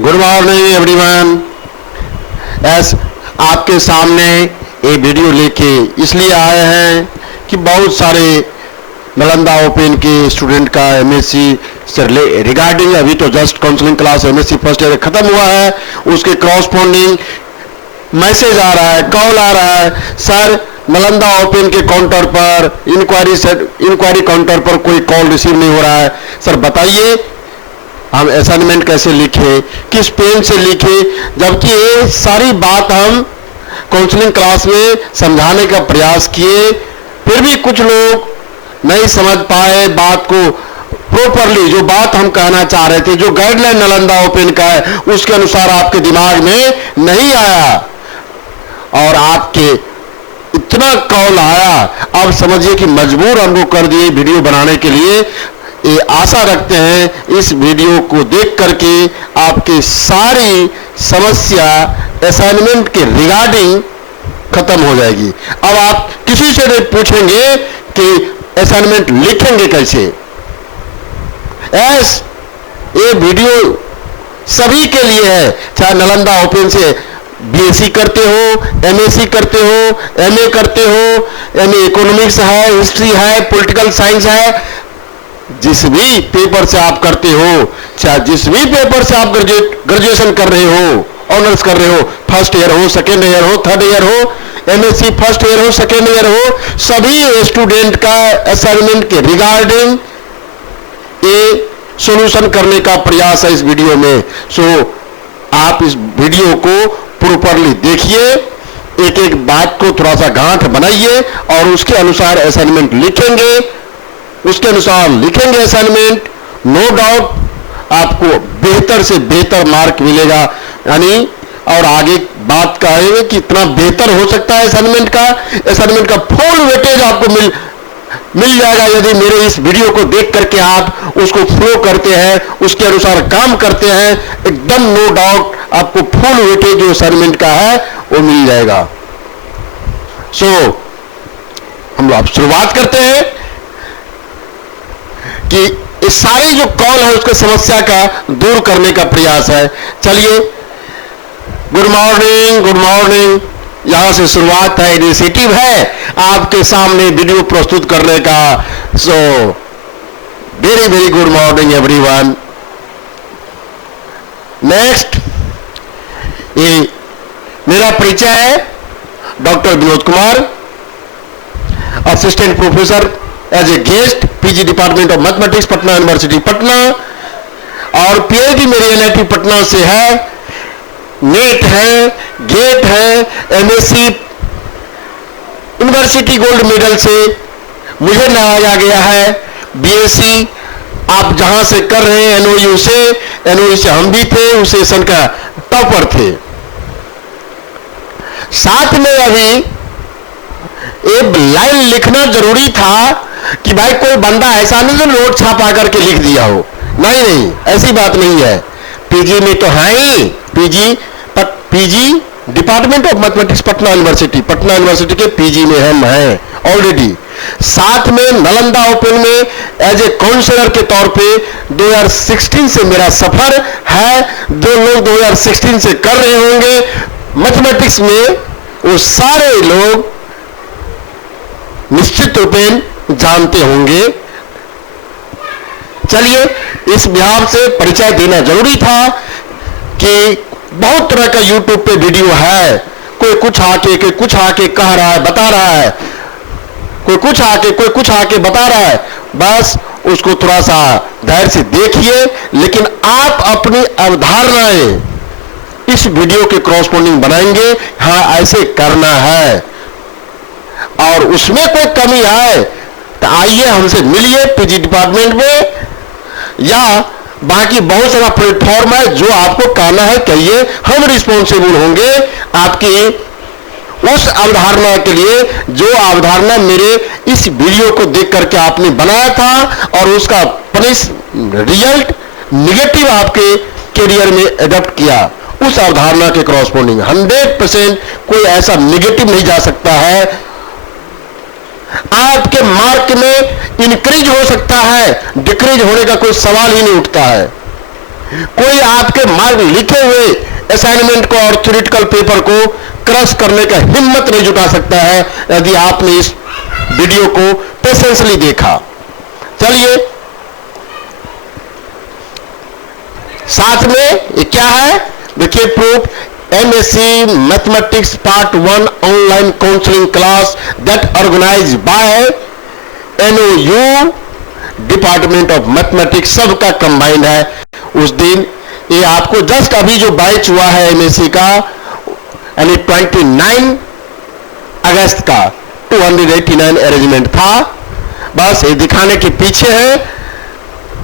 Good morning everyone. S आपके सामने ये वीडियो लेके इसलिए आए हैं कि बहुत सारे नालंदा ओपन के स्टूडेंट का एमएससी से रिगार्डिंग अभी तो just counselling class MSc first year खत्म हुआ है, उसके क्रॉसपोंडिंग मैसेज आ रहा है, कॉल आ रहा है, सर नालंदा ओपन के काउंटर पर इंक्वायरी काउंटर पर कोई कॉल रिसीव नहीं हो रहा है। सर बताइए हम असाइनमेंट कैसे लिखे, किस पेन से लिखे, जबकि ये सारी बात हम काउंसलिंग क्लास में समझाने का प्रयास किए, फिर भी कुछ लोग नहीं समझ पाए बात को प्रॉपरली। जो बात हम कहना चाह रहे थे, जो गाइडलाइन नालंदा ओपन का है उसके अनुसार आपके दिमाग में नहीं आया और आपके इतना कॉल आया, अब समझिए कि मजबूर हमको कर दिए वीडियो बनाने के लिए। ये आशा रखते हैं इस वीडियो को देख करके आपकी सारी समस्या असाइनमेंट के रिगार्डिंग खत्म हो जाएगी। अब आप किसी से नहीं पूछेंगे कि असाइनमेंट लिखेंगे कैसे। ये वीडियो सभी के लिए है, चाहे नालंदा ओपन से बीएससी करते हो, एमएससी करते हो, एमए करते हो, एमए इकोनॉमिक्स है, हिस्ट्री है, पॉलिटिकल साइंस है, जिस भी पेपर से आप करते हो, चाहे जिस भी पेपर से आप ग्रेजुएशन कर रहे हो, ऑनर्स कर रहे हो, फर्स्ट ईयर हो, सेकेंड ईयर हो, थर्ड ईयर हो, एमएससी फर्स्ट ईयर हो, सेकेंड ईयर हो, सभी स्टूडेंट का असाइनमेंट के रिगार्डिंग ये सॉल्यूशन करने का प्रयास है इस वीडियो में। सो आप इस वीडियो को प्रॉपरली देखिए, एक एक बात को थोड़ा सा गांठ बनाइए और उसके अनुसार असाइनमेंट लिखेंगे, उसके अनुसार लिखेंगे असाइनमेंट, नो डाउट आपको बेहतर से बेहतर मार्क मिलेगा। यानी और आगे बात कहेंगे कि इतना बेहतर हो सकता है असाइनमेंट का फुल वेटेज आपको मिल जाएगा यदि मेरे इस वीडियो को देख करके आप उसको फॉलो करते हैं, उसके अनुसार काम करते हैं, एकदम नो डाउट आपको फुल वेटेज जो असाइनमेंट का है वो मिल जाएगा। सो हम लोग शुरुआत करते हैं कि इस सारी जो कॉल है उसके समस्या का दूर करने का प्रयास है। चलिए, गुड मॉर्निंग। यहां से शुरुआत है, इनिशिएटिव है आपके सामने वीडियो प्रस्तुत करने का। So very very good morning everyone. Next, ये मेरा परिचय है, doctor Vinod Kumar, assistant professor as a guest, PG department of mathematics, Patna university Patna, और पीएचडी मेरी एनआईटी पटना से है, नेट है, गेट है, एमएससी यूनिवर्सिटी गोल्ड मेडल से मुझे नवाजा गया है, बीएससी आप जहां से कर रहे हैं एनओयू से हम भी थे, उस सेशन का टॉपर थे। साथ में अभी एक लाइन लिखना जरूरी था कि भाई कोई बंदा ऐसा नहीं जो नोट छापा करके लिख दिया हो, नहीं, ऐसी बात नहीं है। पीजी में तो है ही, PG department of mathematics Patna university के पीजी में हम हैं ऑलरेडी। साथ में नालंदा ओपन में एज ए काउंसलर के तौर पे 2016 से मेरा सफर है। जो लोग 2016 से कर रहे होंगे मैथमेटिक्स में, वो सारे लोग निश्चित ओपन जानते होंगे। चलिए, इस बिहार से परिचय देना जरूरी था कि बहुत तरह का यूट्यूब पे वीडियो है, कोई कुछ आके कह रहा है, बता रहा है, कोई कुछ आके बता रहा है, बस उसको थोड़ा सा धैर्य से देखिए। लेकिन आप अपनी अवधारणाएं इस वीडियो के क्रॉसपोंडिंग बनाएंगे, हाँ ऐसे करना है, और उसमें कोई कमी आए तो आइए हमसे मिलिए पीजी डिपार्टमेंट में, या बाकी बहुत सारा प्लेटफॉर्म है जो आपको कहना है कहिए, हम रिस्पॉन्सिबल होंगे आपकी उस अवधारणा के लिए जो अवधारणा मेरे इस वीडियो को देख करके आपने बनाया था और उसका रिजल्ट निगेटिव आपके करियर में एडॉप्ट किया, उस अवधारणा के क्रॉसपोंडिंग 100% कोई ऐसा निगेटिव नहीं जा सकता है। आपके मार्क में इंक्रीज हो सकता है, डिक्रीज होने का कोई सवाल ही नहीं उठता है। कोई आपके मार्क लिखे हुए असाइनमेंट को और थ्योरेटिकल पेपर को क्रश करने का हिम्मत नहीं जुटा सकता है यदि आपने इस वीडियो को पेशेंसली देखा। चलिए साथ में ये क्या है देखिए proof, MSc mathematics part 1 online counselling class that organise by NOU department of mathematics, सबका कंबाइंड है। उस दिन ये आपको जस्ट अभी जो बैच हुआ है MSc का यानी 29 अगस्त का 289 अरेंजमेंट था। बस ये दिखाने के पीछे है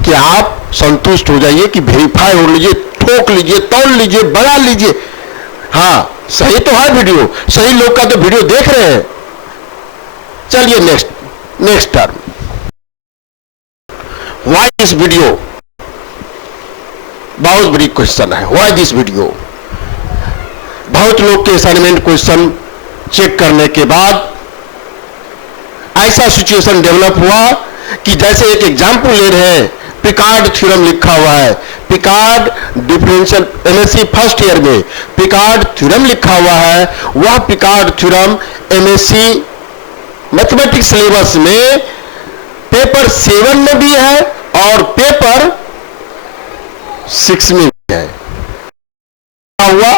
कि आप संतुष्ट हो जाइए कि वेरीफाई हो लीजिए, ठोक लीजिए, तोड़ लीजिए, बना लीजिए। हाँ सही तो है वीडियो, सही लोग का तो वीडियो देख रहे हैं। चलिए next term, why this video, बहुत बड़ी क्वेश्चन है। व्हाई दिस वीडियो, बहुत लोग के असाइनमेंट क्वेश्चन चेक करने के बाद ऐसा सिचुएशन डेवलप हुआ कि जैसे एक एग्जाम्पल ले रहे हैं, पिकार्ड थ्योरम लिखा हुआ है, Picard differential MSc first year में पिकार्ड थ्योरम लिखा हुआ है। वह Picard theorem MSc mathematics syllabus में पेपर 7 में भी है और पेपर 6 में भी है। क्या हुआ,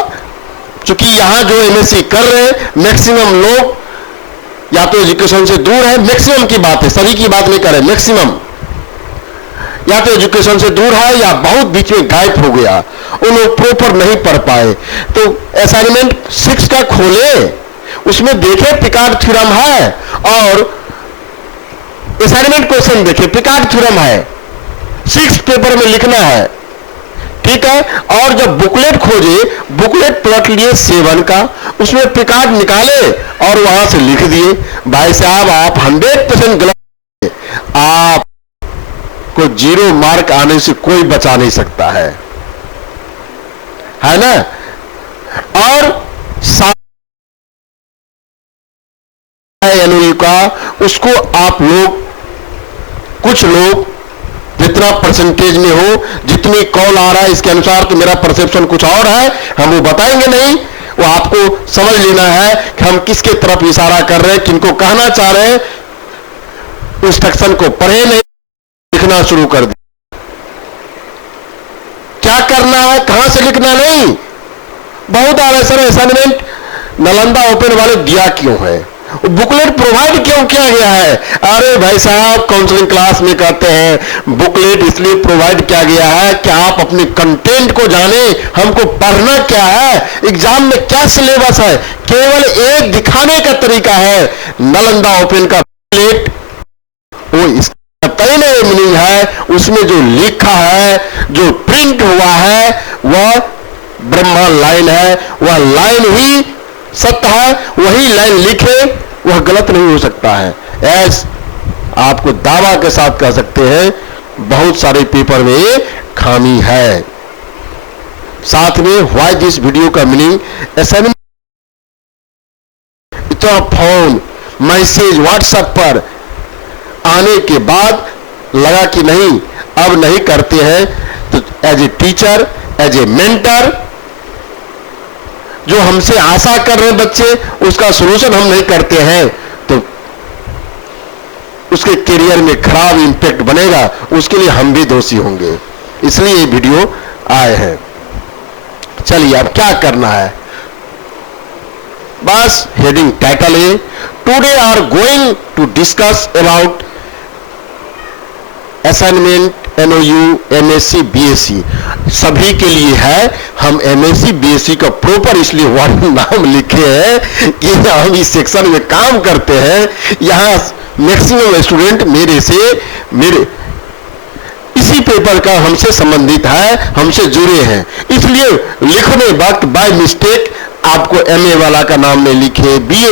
चूंकि यहां जो MSc कर रहे हैं मैक्सिमम लोग या तो एजुकेशन से दूर है, मैक्सिमम की बात है, सभी की बात नहीं कर रहे, मैक्सिमम या तो एजुकेशन से दूर है या बहुत बीच में गायब हो गया, उन लोग प्रॉपर नहीं पढ़ पाए। तो असाइनमेंट 6 का खोले, उसमें देखे पिकार्ड थ्योरम है और असाइनमेंट क्वेश्चन देखे पिकार्ड थ्योरम है, 6 पेपर में लिखना है, ठीक है। और जब बुकलेट खोजे, बुकलेट प्लॉट लिए 7 का, उसमें पिकार्ड निकाले और वहां से लिख दिए। भाई साहब आप 100% गलत, आप को 0 मार्क आने से कोई बचा नहीं सकता है ना। और NOU का उसको आप लोग, कुछ लोग जितना परसेंटेज में हो, जितनी कॉल आ रहा है इसके अनुसार तो मेरा परसेप्शन कुछ और है, हम वो बताएंगे नहीं, वो आपको समझ लेना है कि हम किसके तरफ इशारा कर रहे हैं, किनको कहना चाह रहे हैं। इंस्ट्रक्शन को पढ़े नहीं, लिखना शुरू कर दिया। क्या करना है, कहां से लिखना नहीं। बहुत आ रहा है सर असाइनमेंट नालंदा ओपन वाले दिया क्यों है, बुकलेट प्रोवाइड क्यों किया गया है। अरे भाई साहब काउंसलिंग क्लास में कहते हैं बुकलेट इसलिए प्रोवाइड किया गया है कि आप अपने कंटेंट को जाने, हमको पढ़ना क्या है, एग्जाम में क्या सिलेबस है, केवल एक दिखाने का तरीका है। नालंदा ओपन का बुकलेट वो इसका तय नहीं मीनिंग है, उसमें जो लिखा है, जो प्रिंट हुआ है वह ब्रह्मा लाइन है, वह लाइन ही सत्य है, वही लाइन लिखे वह गलत नहीं हो सकता है। ऐस आपको दावा के साथ कह सकते हैं बहुत सारे पेपर में खामी है। साथ में व्हाई दिस वीडियो का मीनिंग, असाइनमेंट इतना फोन मैसेज व्हाट्सएप पर आने के बाद लगा कि नहीं अब नहीं करते हैं, तो as a teacher, as a mentor, जो हमसे आशा कर रहे बच्चे उसका सॉल्यूशन हम नहीं करते हैं तो उसके करियर में खराब इंपैक्ट बनेगा, उसके लिए हम भी दोषी होंगे। इसलिए ये वीडियो आए हैं। चलिए अब क्या करना है, बस हेडिंग टाइटल है, today are going to discuss about assignment NOU MSc BSc सभी के लिए है। हम MSc BSc का प्रॉपर इसलिए वर्ड नाम लिखे हैं कि हम इस सेक्शन में काम करते हैं। यहाँ मैक्सिमम स्टूडेंट मेरे इसी पेपर का हमसे संबंधित है, हमसे जुड़े हैं, इसलिए लिखने वक्त बाय मिस्टेक आपको MA वाला का नाम नहीं लिखे, BA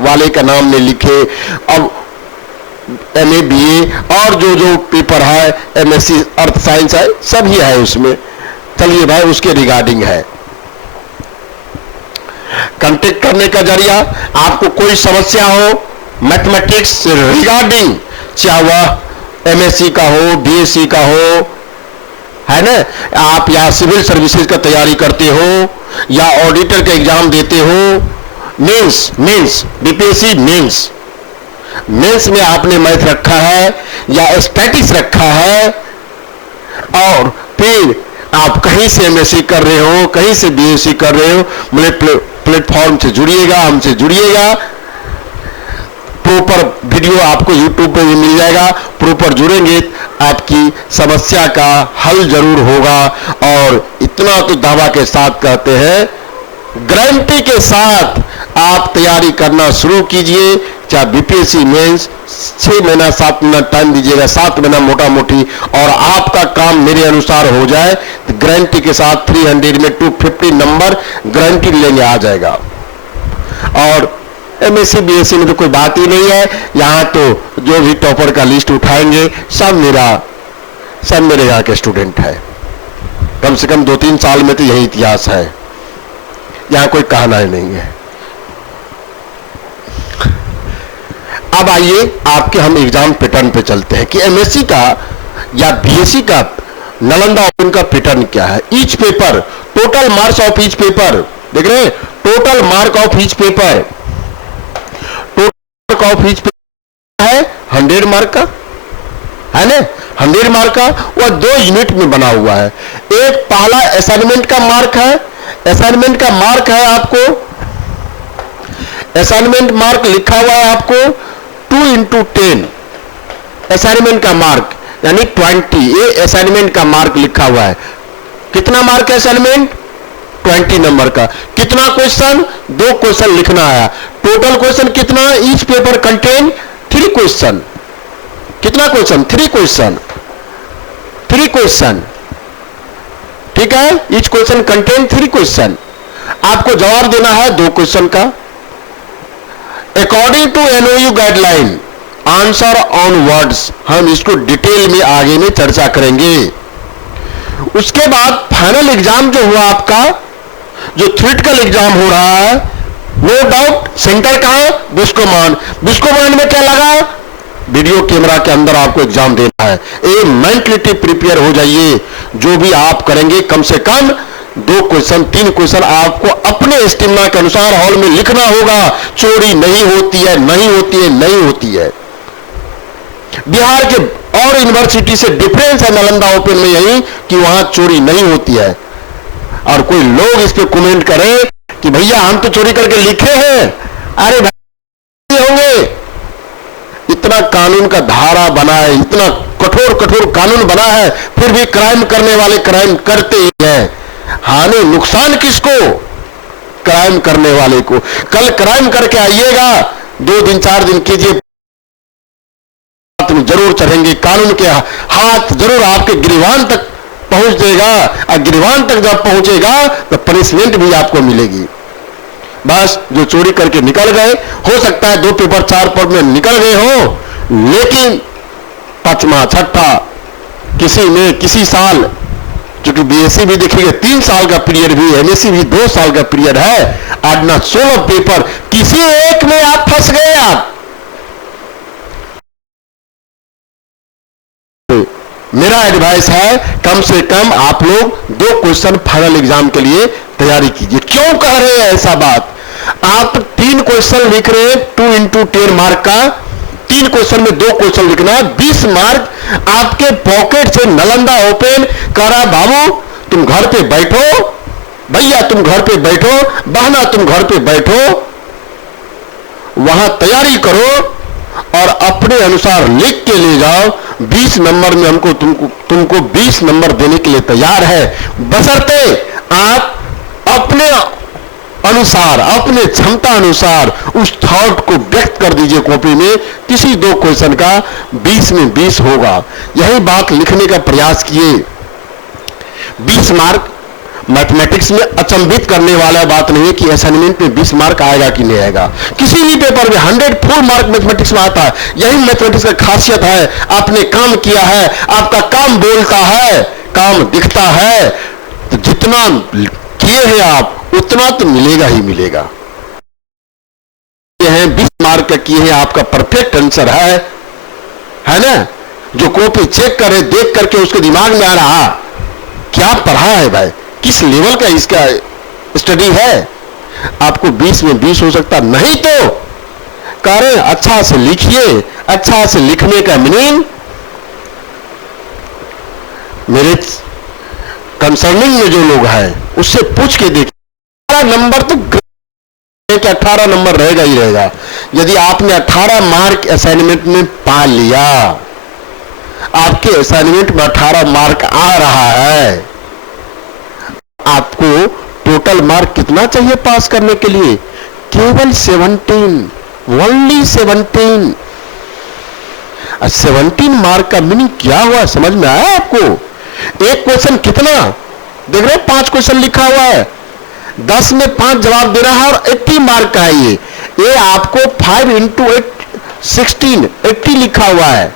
वाले का नाम नहीं लिखे, अब MA BA और जो पेपर है MSc अर्थ साइंस है सब ही है उसमें। चलिए भाई उसके रिगार्डिंग है। कांटेक्ट करने का जरिया, आपको कोई समस्या हो मैथमेटिक्स से रिगार्डिंग, चाहे वह MSc का हो, BSc का हो, है ना। आप या सिविल सर्विसेज का तैयारी करते हो या ऑडिटर का एग्जाम देते हो, मेंस बीपीएससी मेंस में आपने मैथ रखा है या स्टैटिक्स रखा है, और फिर आप कहीं से एमएससी कर रहे हो, कहीं से बीएससी कर रहे हो, मुझे प्लेटफॉर्म से जुड़िएगा, हमसे जुड़िएगा। प्रॉपर वीडियो आपको यूट्यूब पे भी मिल जाएगा। प्रॉपर जुड़ेंगे, आपकी समस्या का हल जरूर होगा। और इतना तो दावा के साथ कहते हैं, गारंटी के साथ आप तैयारी करना शुरू कीजिए। चाहे बीपीएससी मेंस 6 महीना 7 महीना टाइम दीजिएगा, 7 महीना मोटा मोटी, और आपका काम मेरे अनुसार हो जाए तो गारंटी के साथ 300 में 250 नंबर गारंटी लेने आ जाएगा। और एमएससी बीएससी में तो कोई बात ही नहीं है। यहां तो जो भी टॉपर का लिस्ट उठाएंगे सब मेरे यहाँ के स्टूडेंट है। कम से कम 2-3 साल में तो यही इतिहास है, यहां कोई कहना ही नहीं है। अब आइए आपके हम एग्जाम पैटर्न पे चलते हैं कि एमएससी का या बीएससी का नालंदा ओपन का पैटर्न क्या है। Each paper, total marks of each paper, देख रहे हैं, total mark of each paper, total of each paper है 100 मार्क का, है ना, 100 मार्क का। वह 2 यूनिट में बना हुआ है। एक पहला असाइनमेंट का मार्क है, असाइनमेंट का मार्क है आपको, असाइनमेंट मार्क लिखा हुआ है आपको 2 into 10 असाइनमेंट का मार्क यानी 20। ये असाइनमेंट का मार्क लिखा हुआ है। कितना मार्क है असाइनमेंट? 20 नंबर का। कितना क्वेश्चन? 2 क्वेश्चन लिखना है। टोटल क्वेश्चन कितना? Each paper contain 3 question. कितना क्वेश्चन? 3 क्वेश्चन, 3 क्वेश्चन, ठीक है। Each question contain 3 question. आपको जवाब देना है 2 क्वेश्चन का। According to NOU guideline answer on words, हम इसको डिटेल में आगे में चर्चा करेंगे। उसके बाद फाइनल एग्जाम जो हुआ आपका, जो थ्योरेटिकल एग्जाम हो रहा है, नो डाउट सेंटर कहां है? बिस्कोमान। बिस्कोमान में क्या लगा? वीडियो कैमरा के अंदर आपको एग्जाम देना है। ये मेंटलिटी प्रिपेयर हो जाइए। जो भी आप करेंगे कम से कम 2 क्वेश्चन 3 क्वेश्चन आपको अपने स्टेमिना के अनुसार हॉल में लिखना होगा। चोरी नहीं होती है, नहीं होती है, नहीं होती है। बिहार के और यूनिवर्सिटी से डिफरेंस है नालंदा ओपन में यही कि वहां चोरी नहीं होती है। और कोई लोग इस पे कमेंट करें कि भैया हम तो चोरी करके लिखे हैं, अरे भाई होंगे। इतना कानून का धारा बना है, इतना कठोर कठोर कानून बना है, फिर भी क्राइम करने वाले क्राइम करते ही हैं। हानि नुकसान किसको? क्राइम करने वाले को। कल क्राइम करके आइएगा, 2 दिन 4 दिन कीजिए, जरूर चढ़ेंगे। कानून के हाथ जरूर आपके गिरवान तक पहुंच जाएगा, और गिरवान तक जब पहुंचेगा तो पनिशमेंट भी आपको मिलेगी। बस जो चोरी करके निकल गए, हो सकता है 2 पेपर 4 पेपर में निकल गए हो, लेकिन 5वां 6ठा किसी में किसी साल, क्योंकि बीएससी भी देखिएगा 3 साल का पीरियड भी, एमएससी भी 2 साल का पीरियड है। आज ना 16 पेपर, किसी एक में आप फंस गए। आप मेरा एडवाइस है कम से कम आप लोग 2 क्वेश्चन फाइनल एग्जाम के लिए तैयारी कीजिए। क्यों कह रहे हैं ऐसा बात? आप 3 क्वेश्चन लिख रहे हैं 2 into 10 मार्क का, 3 क्वेश्चन में 2 क्वेश्चन लिखना है, 20 मार्क आपके पॉकेट से नालंदा ओपन करा। बाबू तुम घर पे बैठो, भैया तुम घर पे बैठो, बहना तुम घर पे बैठो, वहां तैयारी करो और अपने अनुसार लिख के ले जाओ। 20 नंबर में हमको तुमको 20 नंबर देने के लिए तैयार है, बशर्ते आप अपने अनुसार, अपने क्षमता अनुसार उस थॉट को व्यक्त कर दीजिए कॉपी में। किसी 2 क्वेश्चन का 20 में 20 होगा, यही बात लिखने का प्रयास किए। 20 मार्क मैथमेटिक्स में अचंभित करने वाला बात नहीं है कि असाइनमेंट में 20 मार्क आएगा कि नहीं आएगा। किसी भी पेपर में 100 फुल मार्क मैथमेटिक्स में आता है। यही मैथमेटिक्स का खासियत है। आपने काम किया है, आपका काम बोलता है, काम दिखता है, तो जितना किए हैं आप उतना तो मिलेगा ही मिलेगा। ये हैं 20 मार्क का किए हैं, आपका परफेक्ट आंसर है ना। जो कॉपी चेक करे, देख करके उसके दिमाग में आ रहा क्या पढ़ा है भाई, किस लेवल का इसका स्टडी है। आपको 20 में 20 हो सकता नहीं, तो कह रहे अच्छा से लिखिए। अच्छा से लिखने का मीनिंग, मेरे कंसर्निंग में जो लोग हैं उससे पूछ के देखिए। 18 नंबर तो 18 नंबर रहेगा ही रहेगा। यदि आपने 18 मार्क असाइनमेंट में पा लिया, आपके असाइनमेंट में 18 मार्क आ रहा है, आपको टोटल मार्क कितना चाहिए पास करने के लिए? केवल 17, ओनली 17। 17 मार्क का मीनिंग क्या हुआ, समझ में आया आपको? एक क्वेश्चन कितना देख रहे, 5 क्वेश्चन लिखा हुआ है, 10 में 5 जवाब दे रहा है और 80 मार्क का है। ये आपको 5 × 8 16 80 लिखा हुआ है।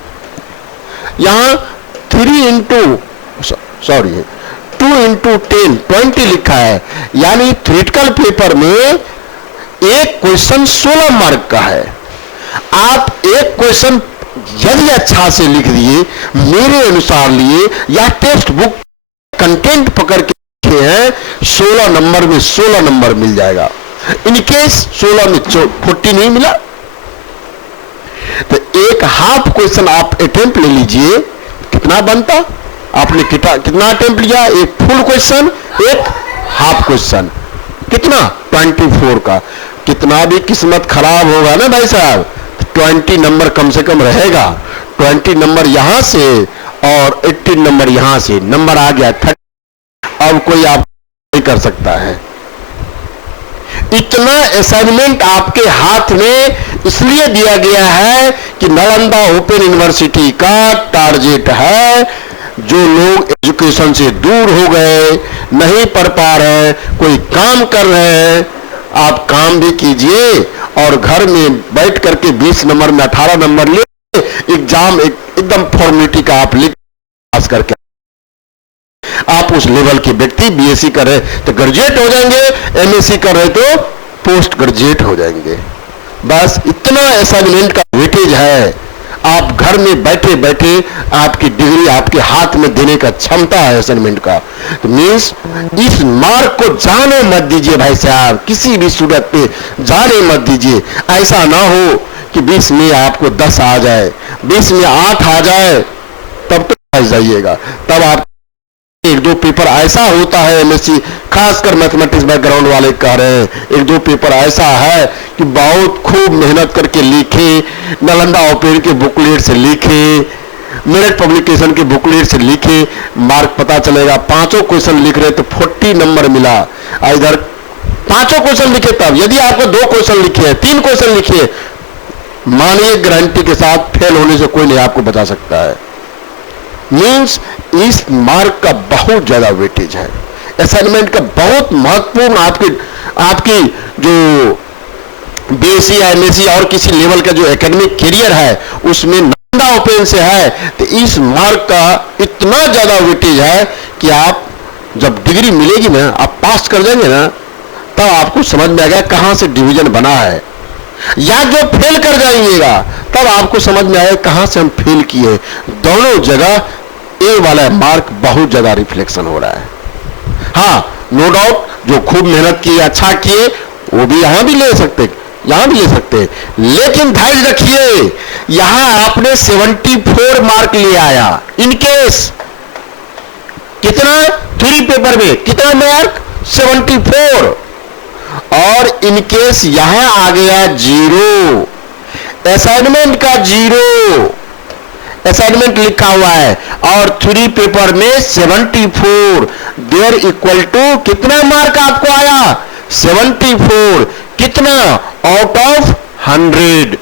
यहां 3 × 2 × 10 20 लिखा है। यानी थ्योरेटिकल पेपर में एक क्वेश्चन 16 मार्क का है। आप एक क्वेश्चन यदि अच्छा से लिख दिए, मेरे अनुसार लिए, या टेक्स्ट बुक कंटेंट पकड़ के लिखे हैं, 16 नंबर में 16 नंबर मिल जाएगा। इनकेस 16 में 40 नहीं मिला, तो एक हाफ क्वेश्चन आप अटेम्प्ट ले लीजिए, कितना बनता? आपने कितना अटेम्प्ट लिया? एक फुल क्वेश्चन, एक हाफ क्वेश्चन, कितना? 24 का। कितना भी किस्मत खराब होगा ना भाई साहब, 20 नंबर कम से कम रहेगा। 20 नंबर यहां से और 18 नंबर यहां से, नंबर आ गया 30। अब कोई आप नहीं कर सकता है। इतना असाइनमेंट आपके हाथ में इसलिए दिया गया है कि नालंदा ओपन यूनिवर्सिटी का टारगेट है, जो लोग एजुकेशन से दूर हो गए, नहीं पढ़ पा रहे, कोई काम कर रहे हैं, आप काम भी कीजिए और घर में बैठ करके 20 नंबर में 18 नंबर ले, एग्जाम एकदम फॉर्मेलिटी का आप लिख पास करके आप उस लेवल के व्यक्ति, बीएससी कर रहे तो ग्रेजुएट हो जाएंगे, एमएससी कर रहे तो पोस्ट ग्रेजुएट हो जाएंगे। बस इतना असाइनमेंट का वेटेज है। आप घर में बैठे बैठे आपकी डिग्री आपके हाथ में देने का क्षमता है असाइनमेंट का। तो मीन्स इस मार्क को जाने मत दीजिए भाई साहब, किसी भी सूरत पे जाने मत दीजिए। ऐसा ना हो कि 20 में आपको 10 आ जाए, 20 में 8 आ जाए, तब तो फंस जाइएगा। तब आप एक दो पेपर ऐसा होता है, एमएससी खासकर मैथमेटिक्स बैकग्राउंड वाले कह रहे हैं, एक दो पेपर ऐसा है कि बहुत खूब मेहनत करके लिखे, नालंदा ओपन के बुकलेट से लिखे, मेरिट पब्लिकेशन के बुकलेट से लिखे, मार्क पता चलेगा 5 क्वेश्चन लिख रहे तो 40 नंबर मिला। इधर 5 क्वेश्चन लिखे, तब यदि आपको 2 क्वेश्चन लिखे हैं, 3 क्वेश्चन लिखे, मानिए गारंटी के साथ फेल होने से कोई नहीं आपको बचा सकता है। मीन्स इस मार्क का बहुत ज्यादा वेटेज है, असाइनमेंट का बहुत महत्वपूर्ण। आपकी जो बीएससी एमएससी और किसी लेवल का जो एकेडमिक करियर है उसमें नालंदा ओपन से है, तो इस मार्क का इतना ज्यादा वेटेज है कि आप जब डिग्री मिलेगी ना, आप पास कर जाएंगे ना, तब आपको समझ में आएगा कहां से डिवीजन बना है। या जो फेल कर जाइएगा तब आपको समझ में आएगा कहां से हम फेल किए। दोनों जगह ए वाला मार्क बहुत ज्यादा रिफ्लेक्शन हो रहा है। हाँ, नो डाउट, जो खूब मेहनत किए, अच्छा किए, वो भी यहां भी ले सकते, यहां भी ले सकते, लेकिन धैर्य रखिए, यहां आपने 74 मार्क ले आया। इनकेस कितना 3 पेपर में कितना मार्क 74, और इनकेस यहां आ गया 0, असाइनमेंट का 0 असाइनमेंट लिखा हुआ है, और 3 पेपर में 74, देयर इक्वल टू कितना मार्क आपको आया 74, कितना out of 100,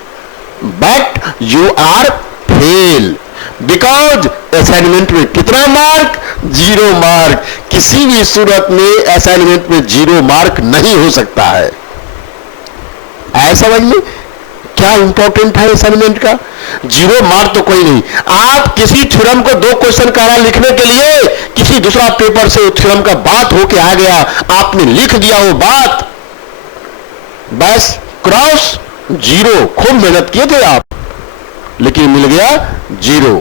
but you are fail because assignment में कितना मार्क 0 मार्क। किसी भी सूरत में असाइनमेंट में 0 मार्क नहीं हो सकता है। ऐसा समझिए क्या इंपॉर्टेंट है असाइनमेंट का। 0 मार्क तो कोई नहीं। आप किसी थ्योरम को 2 क्वेश्चन का लिखने के लिए किसी दूसरा पेपर से थ्योरम का बात होके आ गया, आपने लिख दिया वो बात, बस क्रॉस 0, खूब मेहनत किए थे आप, लेकिन मिल गया 0।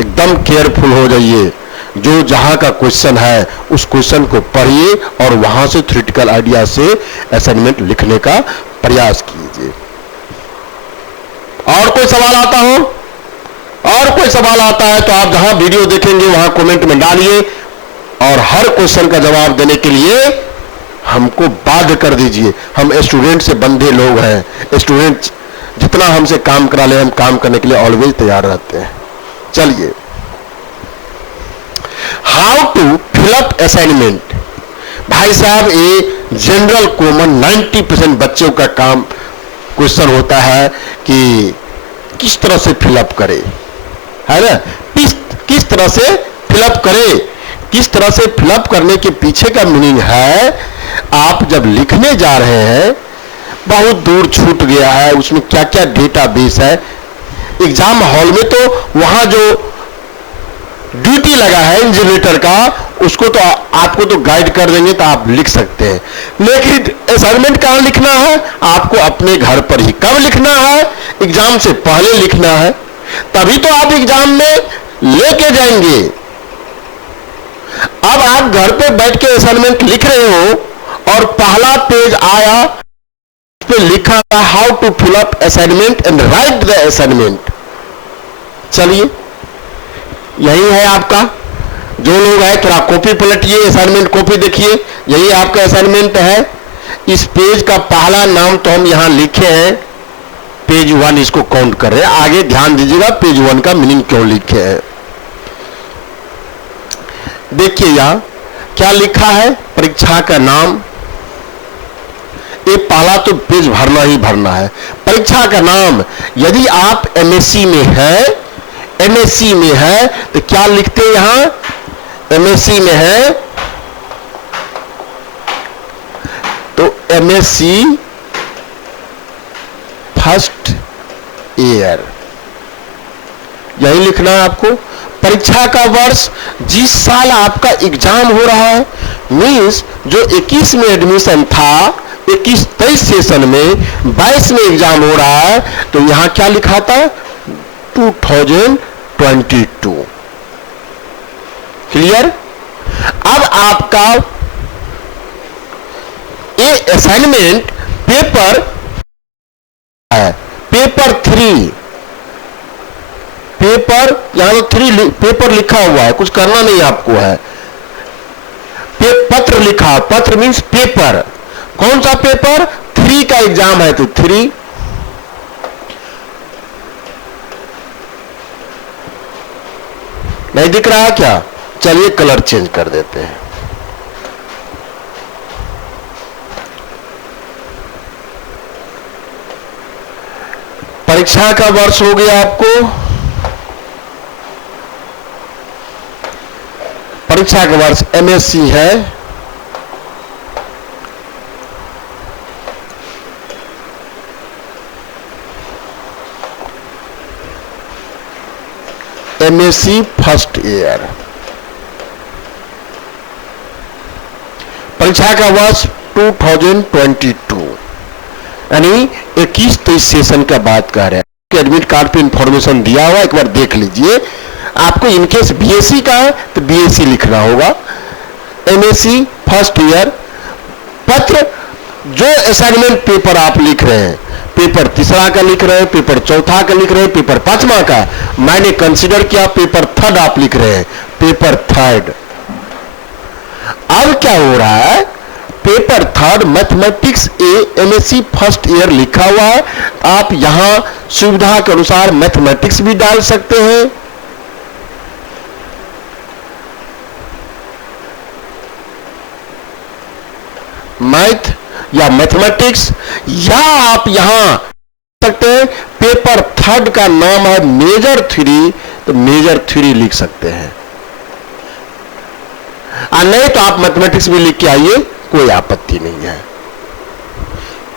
एकदम केयरफुल हो जाइए, जो जहां का क्वेश्चन है उस क्वेश्चन को पढ़िए और वहां से थ्योरेटिकल आइडिया से असाइनमेंट लिखने का प्रयास कीजिए। और कोई सवाल आता हो, और कोई सवाल आता है तो आप जहां वीडियो देखेंगे वहां कमेंट में डालिए और हर क्वेश्चन का जवाब देने के लिए हमको बाध्य कर दीजिए। हम स्टूडेंट से बंधे लोग हैं, स्टूडेंट जितना हमसे काम करा ले हम काम करने के लिए ऑलवेज तैयार रहते हैं। चलिए, how to fill up assignment. भाई साहब, ये जनरल कॉमन 90% बच्चों का काम क्वेश्चन होता है कि किस तरह से फिलअप करे, है ना, किस तरह से फिलअप करे। किस तरह से फिलअप करने के पीछे का मीनिंग है, आप जब लिखने जा रहे हैं, बहुत दूर छूट गया है, उसमें क्या क्या डेटाबेस है। एग्जाम हॉल में तो वहां जो ड्यूटी लगा है इंजीनियर का, उसको तो आपको तो गाइड कर देंगे तो आप लिख सकते हैं, लेकिन असाइनमेंट कहां लिखना है, आपको अपने घर पर ही। कब लिखना है? एग्जाम से पहले लिखना है, तभी तो आप एग्जाम में लेके जाएंगे। अब आप घर पे बैठ के असाइनमेंट लिख रहे हो और पहला पेज आया, उस पे लिखा था how to fill up assignment and write the assignment. चलिए, यही है आपका। जो लोग हैं थोड़ा कॉपी पलटिए, असाइनमेंट कॉपी देखिए, यही आपका असाइनमेंट है। इस पेज का पहला नाम तो हम यहां लिखे हैं, पेज 1 इसको काउंट कर रहे हैं। आगे ध्यान दीजिएगा पेज 1 का मीनिंग क्यों लिखे हैं। देखिए यहां क्या लिखा है, परीक्षा का नाम। ये पहला तो पेज भरना ही भरना है। परीक्षा का नाम, यदि आप एमएससी में है, एमएससी में है तो क्या लिखते हैं यहां, एमएससी में है तो एमएससी फर्स्ट ईयर, यही लिखना है आपको। परीक्षा का वर्ष, जिस साल आपका एग्जाम हो रहा है, मींस जो 21 में एडमिशन था, 21-23 सेशन में 22 में एग्जाम हो रहा है, तो यहां क्या लिखा था, 2022। क्लियर? अब आपका ये असाइनमेंट पेपर है, पेपर 3, पेपर यहां तो 3 पेपर लिखा हुआ है, कुछ करना नहीं आपको है। पत्र लिखा, पत्र मीन्स पेपर। कौन सा पेपर? 3 का एग्जाम है तो 3। नहीं दिख रहा क्या? चलिए कलर चेंज कर देते हैं। परीक्षा का वर्ष हो गया आपको, परीक्षा का वर्ष एमएससी है, एमएससी फर्स्ट ईयर। परीक्षा का वर्ष 2022, यानी 21-23 सेशन का बात कर रहे हैं। एडमिट कार्ड पे इंफॉर्मेशन दिया हुआ, एक बार देख लीजिए। आपको इनकेस बीएससी का है तो बीएससी लिखना होगा, एमएससी फर्स्ट ईयर। पत्र, जो असाइनमेंट पेपर आप लिख रहे हैं, पेपर 3 का लिख रहे हैं, पेपर 4 का लिख रहे हैं, पेपर 5 का, मैंने कंसीडर किया पेपर 3 आप लिख रहे हैं, पेपर 3। अब क्या हो रहा है, पेपर 3 मैथमेटिक्स ए एमएससी फर्स्ट ईयर लिखा हुआ है। आप यहां सुविधा के अनुसार मैथमेटिक्स भी डाल सकते हैं, मैथ या मैथमेटिक्स, या आप यहां सकते हैं पेपर 3 का नाम है मेजर 3, तो मेजर 3 लिख सकते हैं। नहीं तो आप मैथमेटिक्स भी लिख के आइए, कोई आपत्ति नहीं है।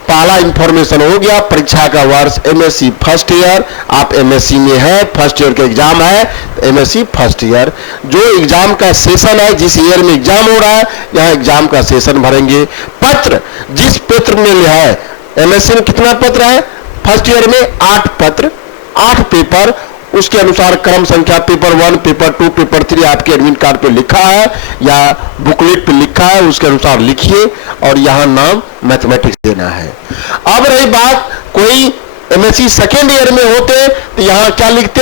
पहला इंफॉर्मेशन हो गया, परीक्षा का वर्ष एमएससी फर्स्ट ईयर। आप एमएससी में है, फर्स्ट ईयर का एग्जाम है तो एमएससी फर्स्ट ईयर। जो एग्जाम का सेशन है, जिस ईयर में एग्जाम हो रहा है, यहां एग्जाम का सेशन भरेंगे। पत्र, जिस पत्र में है, एमएससी में कितना पत्र है, फर्स्ट ईयर में 8 पत्र, 8 पेपर, उसके अनुसार क्रम संख्या पेपर 1, पेपर 2, पेपर 3 आपके एडमिट कार्ड पे लिखा है या बुकलेट पे लिखा है, उसके अनुसार लिखिए और यहां नाम मैथमेटिक्स देना है। अब रही बात, कोई एमएससी सेकेंड ईयर में होते तो यहां क्या लिखते,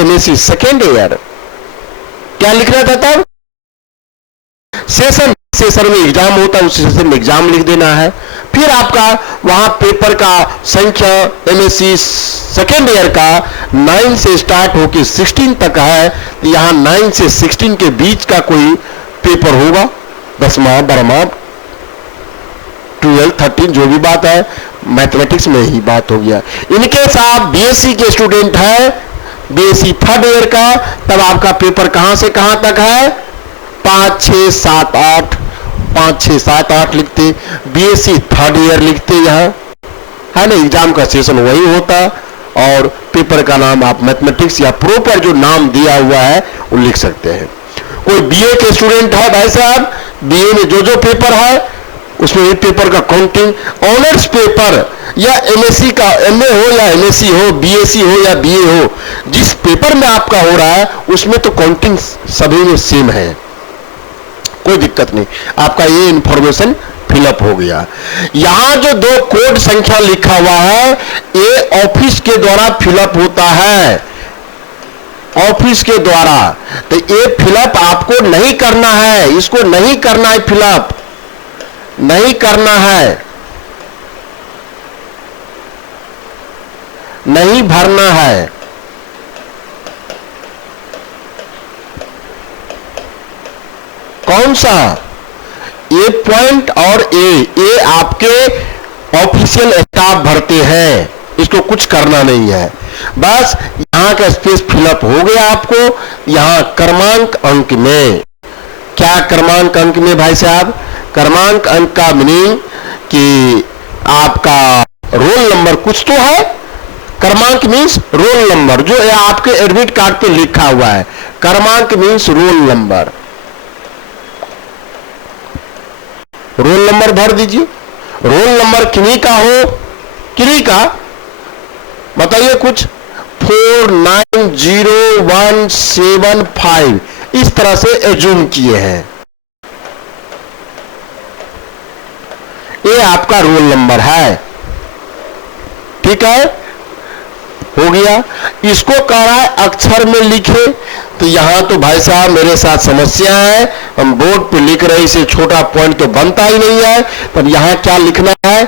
एमएससी सेकेंड ईयर, क्या लिखना था तब, सेशन में एग्जाम होता है, उस सेशन में एग्जाम लिख देना है। फिर आपका वहां पेपर का संख्या एमएससी सेकेंड ईयर का 9 से स्टार्ट होकर 16 तक है, तो यहां 9 से 16 के बीच का कोई पेपर होगा, 10वां 12वां 12 13 जो भी बात है, मैथमेटिक्स में ही बात हो गया। इनकेस आप बीएससी के स्टूडेंट है, बीएससी थर्ड ईयर का, तब आपका पेपर कहां से कहां तक है, 5 6 7 8, 5 6 7 8 लिखते, बीएससी थर्ड ईयर लिखते, यहां है ना, एग्जाम का सेशन वही होता और पेपर का नाम आप मैथमेटिक्स या प्रॉपर जो नाम दिया हुआ है वो लिख सकते हैं। कोई बीए के स्टूडेंट है भाई साहब, बीए में जो जो पेपर है उसमें भी पेपर का काउंटिंग, ऑनर्स पेपर या एमएससी का, एमए हो या एमएससी हो, बीएससी हो या बीए हो, जिस पेपर में आपका हो रहा है उसमें तो काउंटिंग सभी में सेम है, कोई दिक्कत नहीं। आपका ये इंफॉर्मेशन फिलअप हो गया। यहां जो 2 कोड संख्या लिखा हुआ है ये ऑफिस के द्वारा फिलअप होता है, ऑफिस के द्वारा, तो ये फिलअप आपको नहीं करना है, इसको नहीं करना है, फिलअप नहीं करना है, नहीं भरना है। कौन सा, ए पॉइंट और ए आपके ऑफिशियल स्टाफ भरते हैं, इसको कुछ करना नहीं है, बस यहां का स्पेस फिलअप हो गया। आपको यहां क्रमांक अंक में, क्या क्रमांक अंक में भाई साहब, क्रमांक अंक का मीनिंग कि आपका रोल नंबर कुछ तो है, क्रमांक मीन्स रोल नंबर, जो आपके एडमिट कार्ड पे लिखा हुआ है, क्रमांक means roll number, roll number भर दीजिए। रोल नंबर किन्हीं का हो, किन्हीं का बताइए कुछ, 490175 इस तरह से एज्यूम किए हैं, ये आपका रोल नंबर है, ठीक है, हो गया। इसको कह रहा है अक्षर में लिखे, तो यहां तो भाई साहब मेरे साथ समस्या है, हम बोर्ड पे लिख रहे, इसे छोटा पॉइंट तो बनता ही नहीं है, पर यहां क्या लिखना है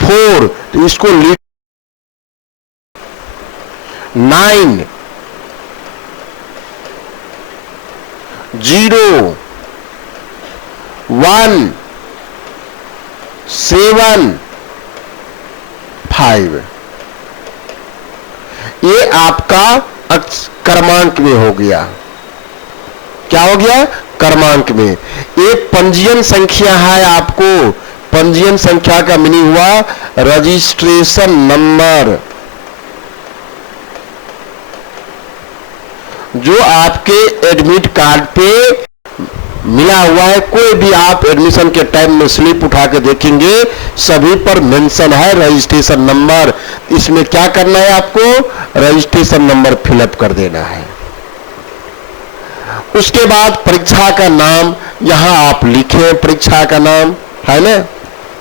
4, तो इसको लिख 9 0 1 7 5, ये आपका क्रमांक में हो गया, क्या हो गया, क्रमांक में। ये पंजीयन संख्या है, आपको पंजीयन संख्या का मीनिंग हुआ रजिस्ट्रेशन नंबर, जो आपके एडमिट कार्ड पे मिला हुआ है। कोई भी आप एडमिशन के टाइम में स्लिप उठा के देखेंगे, सभी पर मेंशन है रजिस्ट्रेशन नंबर, इसमें क्या करना है, आपको रजिस्ट्रेशन नंबर फिलअप कर देना है। उसके बाद परीक्षा का नाम यहां आप लिखे, परीक्षा का नाम है ना,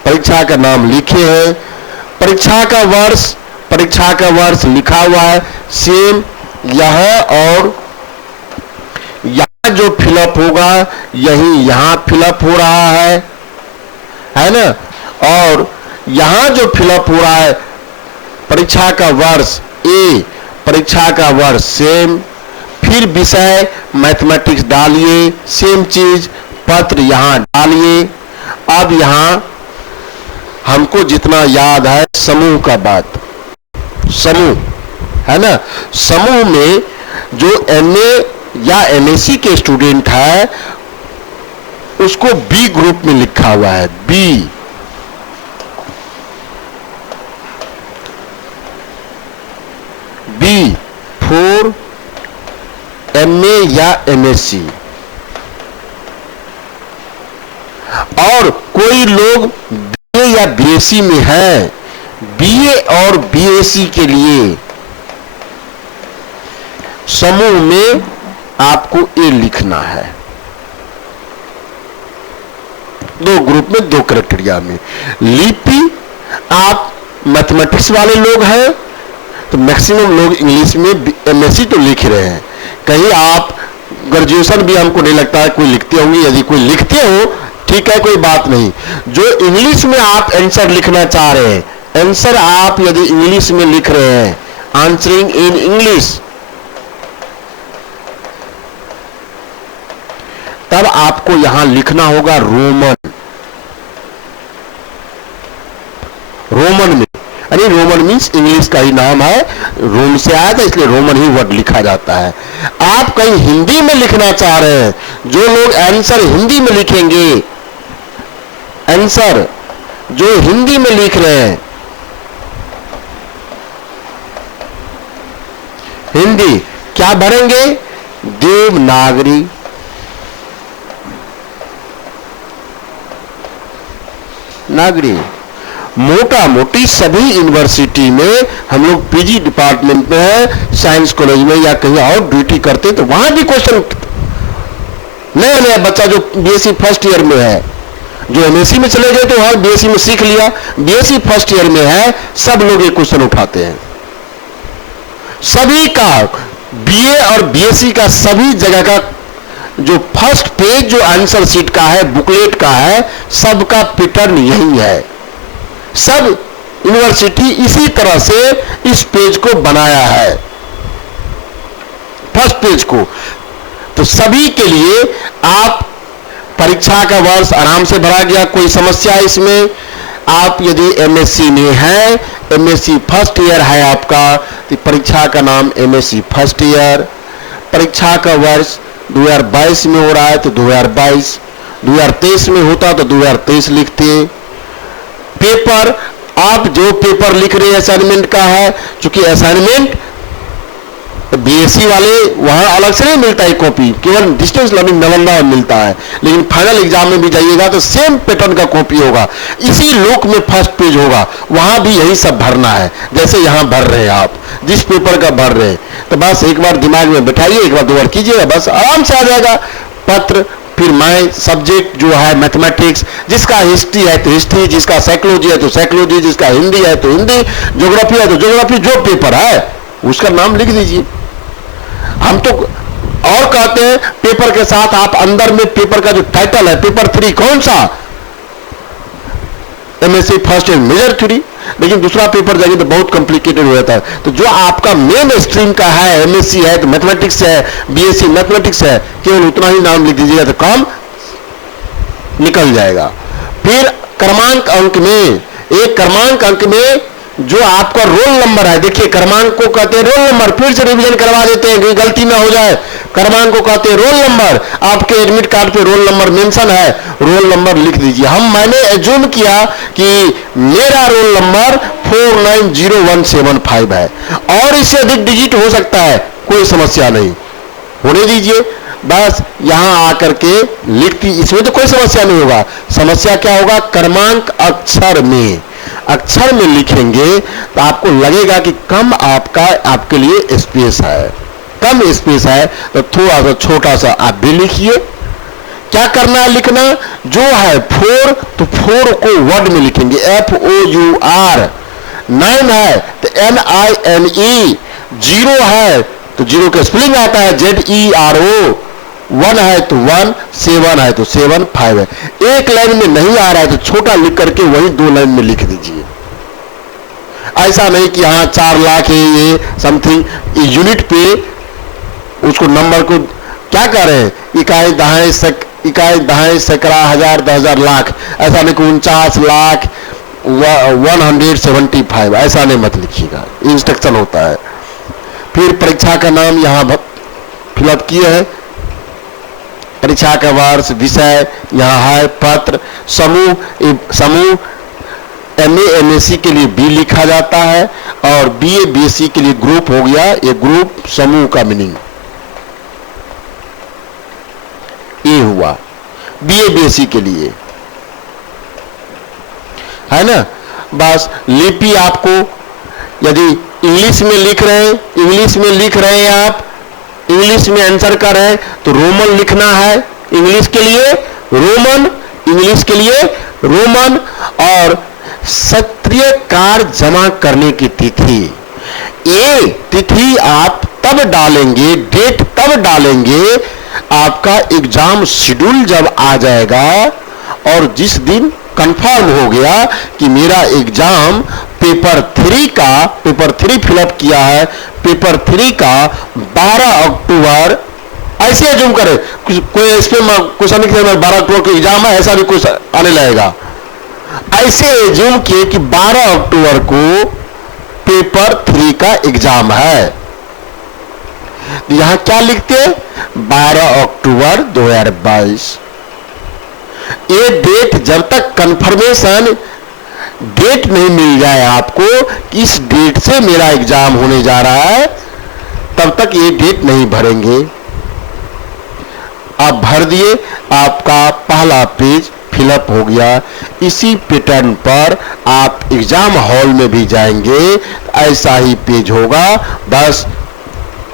परीक्षा का नाम लिखे हैं, परीक्षा का वर्ष लिखा हुआ है सेम यहां, और यहां जो फिलअप होगा यही यहां फिलअप हो रहा है ना, और यहां जो फिलअप हो रहा है परीक्षा का वर्ष ए, परीक्षा का वर्ष सेम, फिर विषय मैथमेटिक्स डालिए, सेम चीज, पत्र यहां डालिए। अब यहां हमको जितना याद है समूह का बात, समूह है ना, समूह में जो एमए या एमएससी के स्टूडेंट है उसको बी ग्रुप में लिखा हुआ है, बी, फॉर एमए या एमएससी। और कोई लोग बीए या बीएससी में है, बीए और बीएससी के लिए समूह में आपको ए लिखना है, दो ग्रुप में, दो क्राइटेरिया में। लिपि आप मैथमेटिक्स वाले लोग हैं तो मैक्सिमम लोग इंग्लिश में एमएससी तो लिख रहे हैं, कहीं आप ग्रेजुएशन भी हमको नहीं लगता है कोई लिखते होंगे, यदि कोई लिखते हो ठीक है कोई बात नहीं। जो इंग्लिश में आप आंसर लिखना चाह रहे हैं, आंसर आप यदि इंग्लिश में लिख रहे हैं, आंसरिंग इन इंग्लिश, तब आपको यहां लिखना होगा रोमन, रोमन में, यानी रोमन मीन्स इंग्लिश का ही नाम है, रोम से आया था इसलिए रोमन ही वर्ड लिखा जाता है। आप कहीं हिंदी में लिखना चाह रहे हैं, जो लोग आंसर हिंदी में लिखेंगे, आंसर जो हिंदी में लिख रहे हैं, हिंदी क्या भरेंगे, देवनागरी, नागरी। मोटा मोटी सभी यूनिवर्सिटी में हम लोग पीजी डिपार्टमेंट में है, साइंस कॉलेज में या कहीं और ड्यूटी करते तो वहां भी क्वेश्चन, नया नया बच्चा जो बीएससी फर्स्ट ईयर में है, जो एमएससी में चले गए तो वहां बीएससी में सीख लिया, बीएससी फर्स्ट ईयर में है, सब लोग ये क्वेश्चन उठाते हैं। सभी का बीए और बीएससी का सभी जगह का जो फर्स्ट पेज जो आंसर शीट का है, बुकलेट का है, सबका पैटर्न यही है। सब यूनिवर्सिटी इसी तरह से इस पेज को बनाया है, फर्स्ट पेज को। तो सभी के लिए आप परीक्षा का वर्ष आराम से भरा गया, कोई समस्या इसमें। आप यदि एमएससी में है, एमएससी फर्स्ट ईयर है आपका, तो परीक्षा का नाम एमएससी फर्स्ट ईयर। परीक्षा का वर्ष 2022 में हो रहा है तो 2022, 2023 में होता तो 2023 लिखते। पेपर आप जो पेपर लिख रहे हैं असाइनमेंट का है, क्योंकि असाइनमेंट बीएससी वाले वहां अलग से नहीं मिलता है कॉपी, केवल डिस्टेंस लर्निंग नालंदा में मिलता है, लेकिन फाइनल एग्जाम में भी जाइएगा तो सेम पैटर्न का कॉपी होगा, इसी लुक में फर्स्ट पेज होगा, वहां भी यही सब भरना है जैसे यहां भर रहे हैं आप, जिस पेपर का भर रहे हैं। तो बस एक बार दिमाग में बैठाइए, एक बार दो बार कीजिएगा, बस आराम से आ जाएगा पत्र। फिर माय सब्जेक्ट जो है मैथमेटिक्स, जिसका हिस्ट्री है तो हिस्ट्री, जिसका साइकोलॉजी है तो साइकोलॉजी, जिसका हिंदी है तो हिंदी, ज्योग्राफी है तो ज्योग्राफी, जो पेपर है उसका नाम लिख दीजिए। हम तो और कहते हैं पेपर के साथ आप अंदर में पेपर का जो टाइटल है, पेपर 3 कौन सा, MSc first year major theory, लेकिन दूसरा पेपर जाएंगे तो बहुत कॉम्प्लिकेटेड हो जाता है। तो जो आपका मेन स्ट्रीम का है, एमएससी है तो मैथमेटिक्स है, बीएससी मैथमेटिक्स है, केवल उतना ही नाम लिख दीजिएगा तो काम निकल जाएगा। फिर क्रमांक अंक में, एक क्रमांक अंक में जो आपका रोल नंबर है, देखिए क्रमांक को कहते हैं रोल नंबर, फिर से रिवीजन करवा देते हैं कोई गलती ना हो जाए। क्रमांक को कहते हैं रोल नंबर, आपके एडमिट कार्ड पे रोल नंबर मेंशन है, रोल नंबर लिख दीजिए। मैंने एज्यूम किया कि मेरा रोल नंबर 490175 है और इससे अधिक डिजिट हो सकता है, कोई समस्या नहीं, होने दीजिए। बस यहां आकर के लिखती, इसमें तो कोई समस्या नहीं होगा। समस्या क्या होगा, क्रमांक अक्षर में, अक्षर में लिखेंगे तो आपको लगेगा कि कम आपके लिए स्पेस है, कम स्पेस है, तो थोड़ा सा छोटा सा आप भी लिखिए। क्या करना है, लिखना जो है 4 तो 4 को वर्ड में लिखेंगे, FOUR। 9 है तो NINE, 0 है तो 0 का स्पेलिंग आता है ZERO, 1 है तो 1, 7 है तो 7, 5 है। एक लाइन में नहीं आ रहा है तो छोटा लिख करके वही 2 लाइन में लिख दीजिए। ऐसा नहीं कि हाँ 4 लाख है ये समथिंग, यूनिट पे उसको नंबर को क्या कर रहे हैं, इकाई दहाई सैकड़ा हजार 10,000 लाख, ऐसा नहीं कि 49 लाख 175, ऐसा नहीं मत लिखिएगा, इंस्ट्रक्शन होता है। फिर परीक्षा का नाम यहां फिलअप किए हैं, परीक्षा का वर्ष, विषय यहाँ है, पत्र, समूह एमए एमएससी के लिए बी लिखा जाता है और बीए बीएससी के लिए ग्रुप हो गया, ये ग्रुप समूह का मीनिंग ये हुआ बीए बीएससी के लिए, है ना। बस लिपि आपको यदि इंग्लिश में लिख रहे हैं, इंग्लिश में लिख रहे हैं आप इंग्लिश में आंसर कर है तो रोमन लिखना है, इंग्लिश के लिए रोमन, इंग्लिश के लिए रोमन। और सत्रीय कार्य जमा करने की तिथि, ये तिथि आप तब डालेंगे, डेट तब डालेंगे आपका एग्जाम शेड्यूल जब आ जाएगा और जिस दिन कंफर्म हो गया कि मेरा एग्जाम पेपर 3 का, पेपर 3 फिलअप किया है, पेपर 3 का 12 अक्टूबर, ऐसे एज्यूम करें कोई इस पे क्वेश्चन नहीं 12 अक्टूबर का एग्जाम है, ऐसा भी कुछ आने लगेगा। ऐसे एज्यूम किए कि 12 अक्टूबर को पेपर 3 का एग्जाम है। यहां क्या लिखते हैं? 12 अक्टूबर 2022। ये डेट जब तक कंफर्मेशन डेट नहीं मिल जाए आपको कि इस डेट से मेरा एग्जाम होने जा रहा है, तब तक ये डेट नहीं भरेंगे। आप भर दिए, आपका पहला पेज फिलअप हो गया। इसी पैटर्न पर आप एग्जाम हॉल में भी जाएंगे, ऐसा ही पेज होगा। बस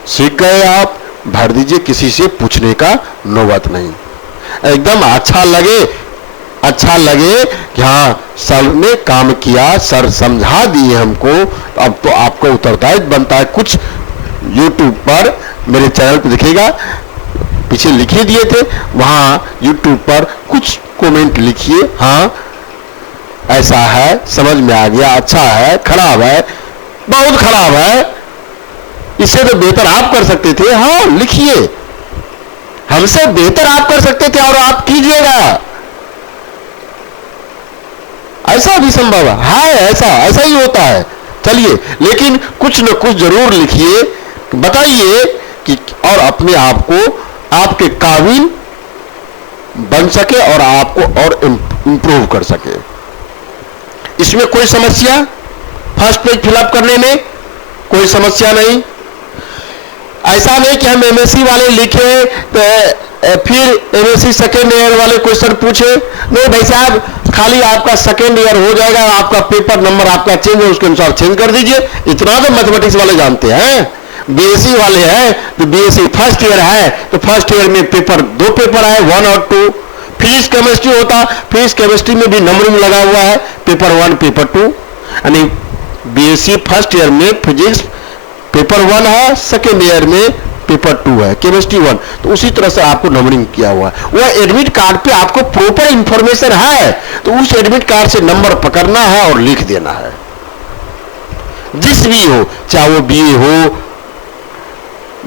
सीख गए आप, भर दीजिए, किसी से पूछने का नौबत नहीं। एकदम अच्छा लगे कि हाँ सर ने काम किया, सर समझा दिए हमको, अब तो आपको उत्तरदायित्व बनता है। कुछ YouTube पर मेरे चैनल पे दिखेगा, पीछे लिखे दिए थे, वहां YouTube पर कुछ कमेंट लिखिए, हाँ ऐसा है, समझ में आ गया, अच्छा है, खराब है, बहुत खराब है, इससे तो बेहतर आप कर सकते थे, हाँ लिखिए, हमसे बेहतर आप कर सकते थे और आप कीजिएगा, ऐसा भी संभव है, ऐसा ही होता है। चलिए, लेकिन कुछ न कुछ जरूर लिखिए, बताइए कि और अपने आप को आपके काबिल बन सके और आपको और इंप्रूव कर सके। इसमें कोई समस्या, फर्स्ट पेज फिलअप करने में कोई समस्या नहीं। ऐसा नहीं कि हम एमएससी वाले लिखे तो फिर एमएससी सेकेंड ईयर वाले क्वेश्चन पूछे, नहीं भाई साहब, खाली आपका सेकेंड ईयर हो जाएगा, आपका पेपर नंबर आपका चेंज है, उसके अनुसार चेंज कर दीजिए। इतना तो मैथमेटिक्स वाले जानते हैं। बीएससी वाले हैं तो बीएससी फर्स्ट ईयर है तो फर्स्ट ईयर में पेपर 2 पेपर है, 1 और 2। फिजिक्स केमिस्ट्री होता, फिजिक्स केमिस्ट्री में भी नंबरिंग लगा हुआ है, पेपर 1 पेपर 2। यानी बीएससी फर्स्ट ईयर में फिजिक्स पेपर 1 है, सेकेंड ईयर में पेपर 2 है, केमिस्ट्री 1। तो उसी तरह से आपको नंबरिंग किया हुआ है। वो एडमिट कार्ड पे आपको प्रॉपर इंफॉर्मेशन है, तो उस एडमिट कार्ड से नंबर पकड़ना है और लिख देना है। जिस भी हो, चाहे वो बीए हो,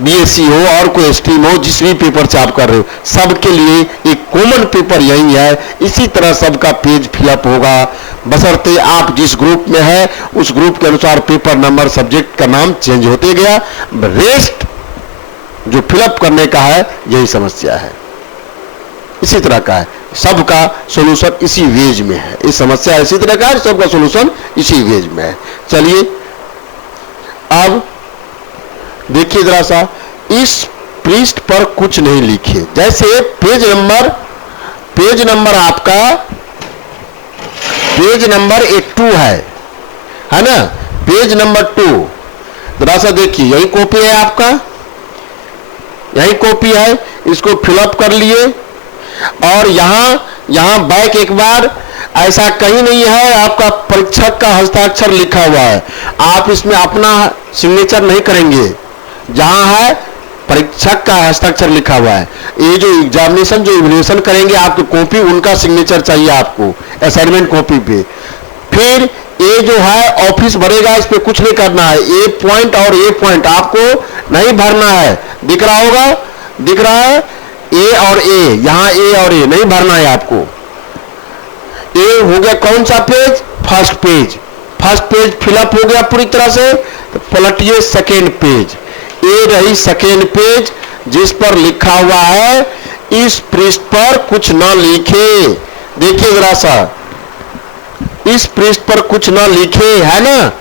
बीएससी हो और कोई स्ट्रीम हो, जिस भी पेपर से आप कर रहे हो, सबके लिए एक कॉमन पेपर यही है। इसी तरह सबका पेज फिलअप होगा, बशर्ते आप जिस ग्रुप में है उस ग्रुप के अनुसार पेपर नंबर, सब्जेक्ट का नाम चेंज होते गया। रेस्ट जो फिलअप करने का है यही समस्या है, इसी तरह का है। सबका सॉल्यूशन इसी वेज में है, इस समस्या इसी तरह का है, सबका सॉल्यूशन इसी वेज में है। चलिए अब देखिए जरा सा, इस पृष्ठ पर कुछ नहीं लिखे। जैसे पेज नंबर आपका पेज नंबर 2 है ना, पेज नंबर 2 जरा सा देखिए, यही कॉपी है आपका, यही कॉपी है, इसको फिलअप कर लिए। और यहां बैक एक बार, ऐसा कहीं नहीं है आपका परीक्षक का हस्ताक्षर लिखा हुआ है, आप इसमें अपना सिग्नेचर नहीं करेंगे। जहां है परीक्षक का हस्ताक्षर लिखा हुआ है, ये जो एग्जामिनेशन जो इवैल्यूएशन करेंगे आपकी कॉपी, उनका सिग्नेचर चाहिए आपको असाइनमेंट कॉपी पे। फिर ये जो है ऑफिस भरेगा, इस पे कुछ नहीं करना है, ए पॉइंट और ए पॉइंट आपको नहीं भरना है। दिख रहा होगा, दिख रहा है ए और ए, यहां ए और ए नहीं भरना है आपको। ए हो गया कौन सा page? First page. First page fill up हो गया पूरी तरह से, तो पलटिए सेकेंड पेज। ए रही सेकेंड पेज, जिस पर लिखा हुआ है इस पृष्ठ पर कुछ ना लिखे। देखिए जरा सा, इस पृष्ठ पर कुछ ना लिखे, है ना,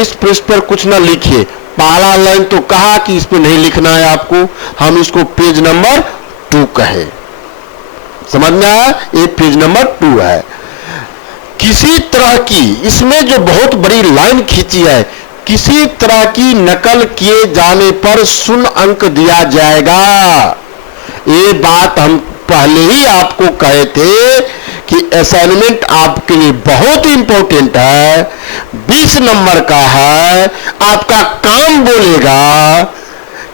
इस पृष्ठ पर कुछ ना लिखिए। पहला लाइन तो कहा कि इस पे नहीं लिखना है आपको, हम इसको पेज नंबर 2 कहे। समझ में आया? ये पेज नंबर 2 है। किसी तरह की इसमें जो बहुत बड़ी लाइन खींची है, किसी तरह की नकल किए जाने पर 0 अंक दिया जाएगा। ये बात हम पहले ही आपको कहे थे कि असाइनमेंट आपके लिए बहुत इंपॉर्टेंट है, 20 नंबर का है। आपका काम बोलेगा,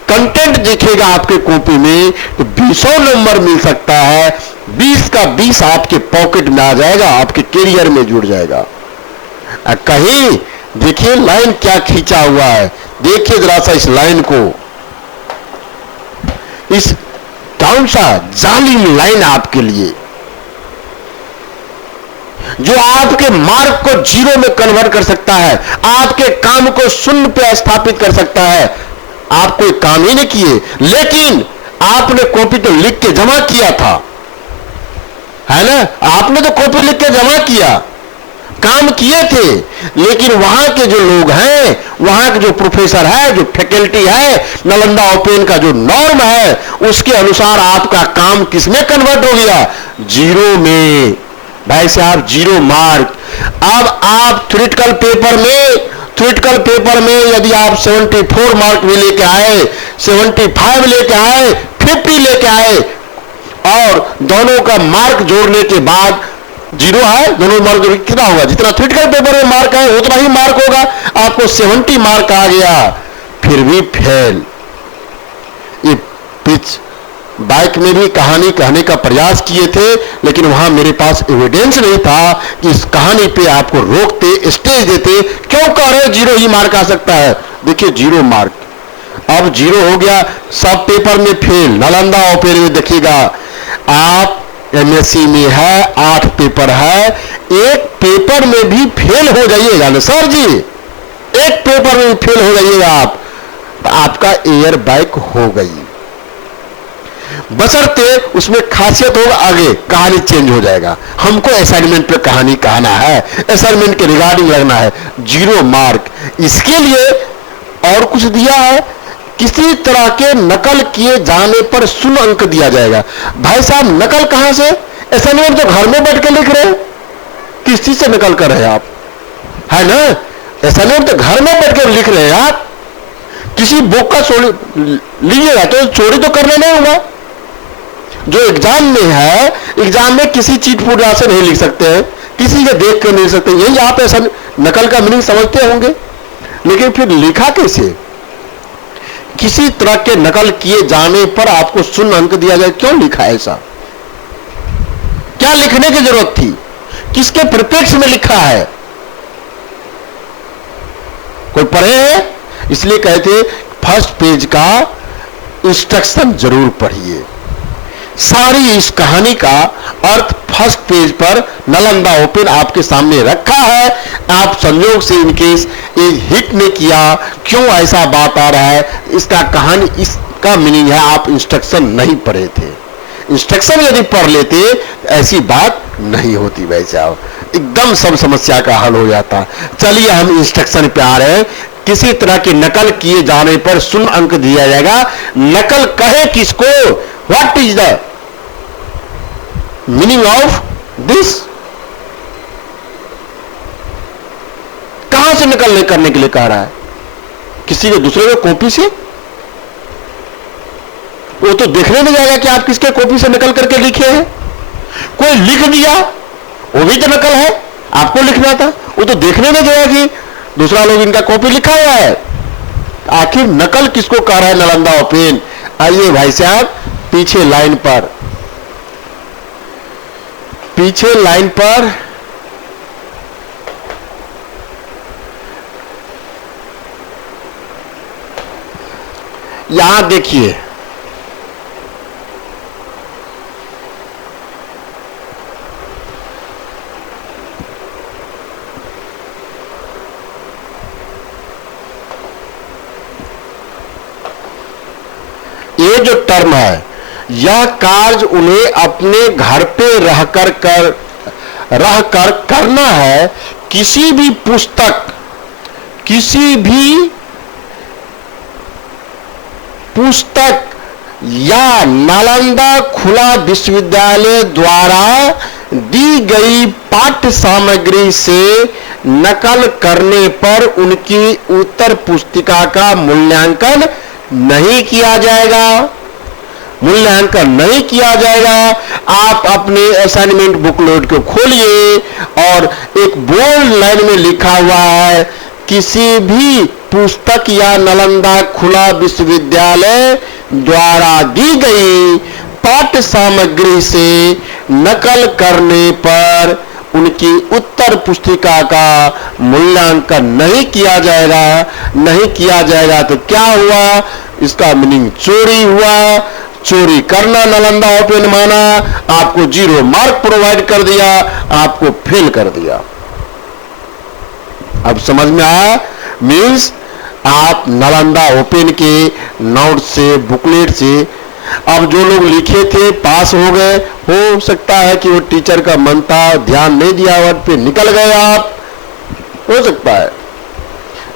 कंटेंट दिखेगा आपके कॉपी में तो 20 नंबर मिल सकता है। 20 का 20 आपके पॉकेट में आ जाएगा, आपके कैरियर में जुड़ जाएगा। कहीं देखिए लाइन क्या खींचा हुआ है, देखिए जरा सा इस लाइन को, इस कौन सा जालिम लाइन आपके लिए जो आपके मार्क को 0 में कन्वर्ट कर सकता है, आपके काम को 0 पे स्थापित कर सकता है। आप कोई काम ही नहीं किए, लेकिन आपने कॉपी तो लिख के जमा किया था, है ना? आपने तो कॉपी लिख के जमा किया, काम किए थे, लेकिन वहां के जो लोग हैं, वहां के जो प्रोफेसर है, जो फैकल्टी है, नालंदा ओपन का जो नॉर्म है, उसके अनुसार आपका काम किसमें कन्वर्ट हो गया? 0 में। भाई साहब 0 मार्क। अब आप थ्योरेटिकल पेपर में यदि आप 74 मार्क भी लेके आए, 75 लेके आए, 50 लेके आए और दोनों का मार्क जोड़ने के बाद 0 है, दोनों मार्क कितना होगा? जितना थ्योरेटिकल पेपर में मार्क है उतना ही मार्क होगा। आपको 70 मार्क आ गया, फिर भी फेल। ये पिच बाइक में भी कहानी कहने का प्रयास किए थे, लेकिन वहां मेरे पास एविडेंस नहीं था कि इस कहानी पे आपको रोकते, स्टेज देते। क्यों कह रहे 0 ही मार्क आ सकता है? देखिए 0 मार्क, अब 0 हो गया, सब पेपर में फेल। नालंदा ओपन में देखिएगा, आप एमएससी में है, 8 पेपर है, एक पेपर में भी फेल हो जाइएगा ना सर जी, एक पेपर में भी फेल हो जाइएगा आप, तो आपका एयर बैग हो गई। बशर्ते उसमें खासियत होगा, आगे कहानी चेंज हो जाएगा। हमको असाइनमेंट पे कहानी कहना है, असाइनमेंट के रिगार्डिंग लगना है। 0 मार्क। इसके लिए और कुछ दिया है, किसी तरह के नकल किए जाने पर 0 अंक दिया जाएगा। भाई साहब नकल कहां से? असाइनमेंट तो घर में बैठ के लिख रहे हैं, किस चीज से नकल कर रहे हैं आप? है ना, असाइनमेंट तो घर में बैठ कर लिख रहे हैं आप। किसी बुक का चोरी लीजिएगा तो चोरी तो करना नहीं होगा। जो एग्जाम में है, एग्जाम में किसी चीट पूरा से नहीं लिख सकते हैं, किसी के देख कर नहीं लिख सकते। यही आप ऐसा नकल का मीनिंग समझते होंगे, लेकिन फिर लिखा कैसे? किसी तरह के नकल किए जाने पर आपको 0 अंक दिया जाए। क्यों लिखा ऐसा? क्या लिखने की जरूरत थी? किसके परिप्रेक्ष्य में लिखा है? कोई पढ़े है? इसलिए कहते फर्स्ट पेज का इंस्ट्रक्शन जरूर पढ़िए। सारी इस कहानी का अर्थ फर्स्ट पेज पर नालंदा ओपन आपके सामने रखा है। आप संयोग से इनकेस ये हिट ने किया, क्यों ऐसा बात आ रहा है, इसका कहानी, इसका मीनिंग है आप इंस्ट्रक्शन नहीं पढ़े थे। इंस्ट्रक्शन यदि पढ़ लेते ऐसी बात नहीं होती। वैसे एकदम सब समस्या का हल हो जाता। चलिए हम इंस्ट्रक्शन पे आ रहे हैं। किसी तरह की नकल किए जाने पर 0 अंक दिया जाएगा। नकल कहे किसको? What is the meaning of this? कहां से नकल नहीं करने के लिए कह रहा है? किसी के दूसरे के कॉपी से? वो तो देखने नहीं जाएगा कि आप किसके कॉपी से नकल करके लिखे हैं। कोई लिख दिया, वो भी तो नकल है, आपको लिखना था। वो तो देखने नहीं जाएगा कि दूसरा लोग इनका कॉपी लिखा हुआ है। आखिर नकल किसको कह रहा है नालंदा ओपन? आइए भाई साहब पीछे लाइन पर, पीछे लाइन पर यहां देखिए, ये जो टर्म है, यह कार्य उन्हें अपने घर पे रहकर करना है। किसी भी पुस्तक, किसी भी पुस्तक या नालंदा खुला विश्वविद्यालय द्वारा दी गई पाठ्य सामग्री से नकल करने पर उनकी उत्तर पुस्तिका का मूल्यांकन नहीं किया जाएगा। मूल्यांकन नहीं किया जाएगा। आप अपने असाइनमेंट बुकलेट को खोलिए और एक बोल्ड लाइन में लिखा हुआ है, किसी भी पुस्तक या नालंदा खुला विश्वविद्यालय द्वारा दी गई पाठ्य सामग्री से नकल करने पर उनकी उत्तर पुस्तिका का मूल्यांकन नहीं किया जाएगा। नहीं किया जाएगा तो क्या हुआ? इसका मीनिंग चोरी हुआ। चोरी करना नालंदा ओपन माना, आपको 0 मार्क प्रोवाइड कर दिया, आपको फेल कर दिया। अब समझ में आया? मीन्स आप नालंदा ओपन के नोट से, बुकलेट से, अब जो लोग लिखे थे पास हो गए, हो सकता है कि वो टीचर का मन था, ध्यान नहीं दिया, वर्ड पे निकल गए आप, हो सकता है।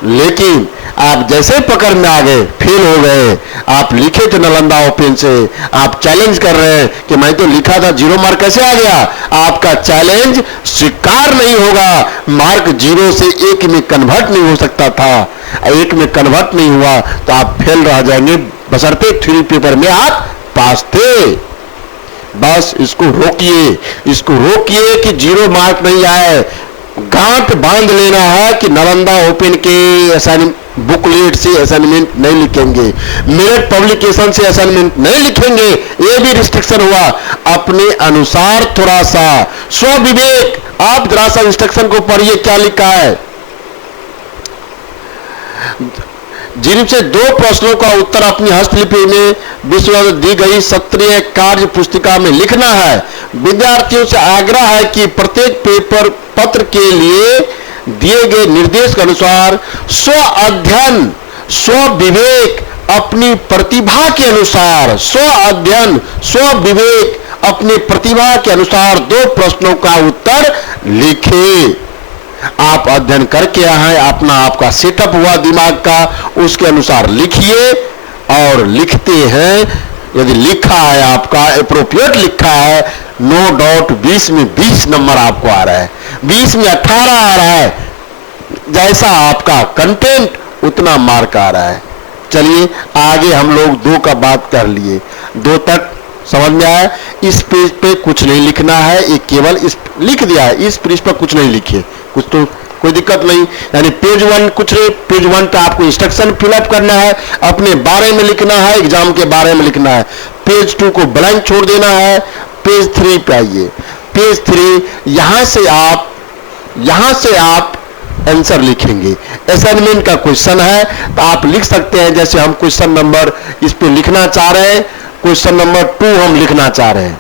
लेकिन आप जैसे पकड़ में आ गए, फेल हो गए। आप लिखे थे नालंदा ओपन से, आप चैलेंज कर रहे हैं कि मैं तो लिखा था, 0 मार्क कैसे आ गया? आपका चैलेंज स्वीकार नहीं होगा। मार्क 0 से 1 में कन्वर्ट नहीं हो सकता था। 1 में कन्वर्ट नहीं हुआ तो आप फेल रह जाएंगे, बशर्ते 3 पेपर में आप पास थे। बस इसको रोकिए, इसको रोकिए कि 0 मार्क नहीं आए। गांठ बांध लेना है कि नालंदा ओपन के असाइनमेंट बुकलेट से असाइनमेंट नहीं लिखेंगे, मेरिट पब्लिकेशन से असाइनमेंट नहीं लिखेंगे। ये भी रिस्ट्रिक्शन हुआ। अपने अनुसार थोड़ा सा स्व विवेक, आप जरा सा इंस्ट्रक्शन को पढ़िए, क्या लिखा है। जिनसे 2 प्रश्नों का उत्तर अपनी हस्तलिपि में विश्व दी गई सत्रीय कार्य पुस्तिका में लिखना है। विद्यार्थियों से आग्रह है कि प्रत्येक पेपर पत्र के लिए दिए गए निर्देश के अनुसार स्व अध्ययन, स्व विवेक, अपनी प्रतिभा के अनुसार, स्व अध्ययन, स्व विवेक, अपनी प्रतिभा के अनुसार 2 प्रश्नों का उत्तर लिखें। आप अध्ययन करके आए, अपना आपका सेटअप हुआ दिमाग का, उसके अनुसार लिखिए। और लिखते हैं, यदि लिखा है आपका एप्रोप्रिएट लिखा है, नो डाउट 20 में 20 नंबर आपको आ रहा है, 20 में 18 आ रहा है। जैसा आपका कंटेंट उतना मार्क आ रहा है। चलिए आगे हम लोग 2 का बात कर लिए, 2 तक समझ में आया। इस पेज पे कुछ नहीं लिखना है, ये केवल इस लिख दिया है, इस पेज पर कुछ नहीं लिखे, कुछ तो कोई दिक्कत नहीं। यानी पेज 1 कुछ नहीं, पेज 1 पे आपको इंस्ट्रक्शन फिलअप करना है, अपने बारे में लिखना है, एग्जाम के बारे में लिखना है। पेज 2 को ब्लैंक छोड़ देना है। पेज 3 पे आइए। पेज 3 यहां से आप आंसर लिखेंगे। असाइनमेंट का क्वेश्चन है तो आप लिख सकते हैं, जैसे हम क्वेश्चन नंबर इस पे लिखना चाह रहे हैं, क्वेश्चन नंबर 2 हम लिखना चाह रहे हैं।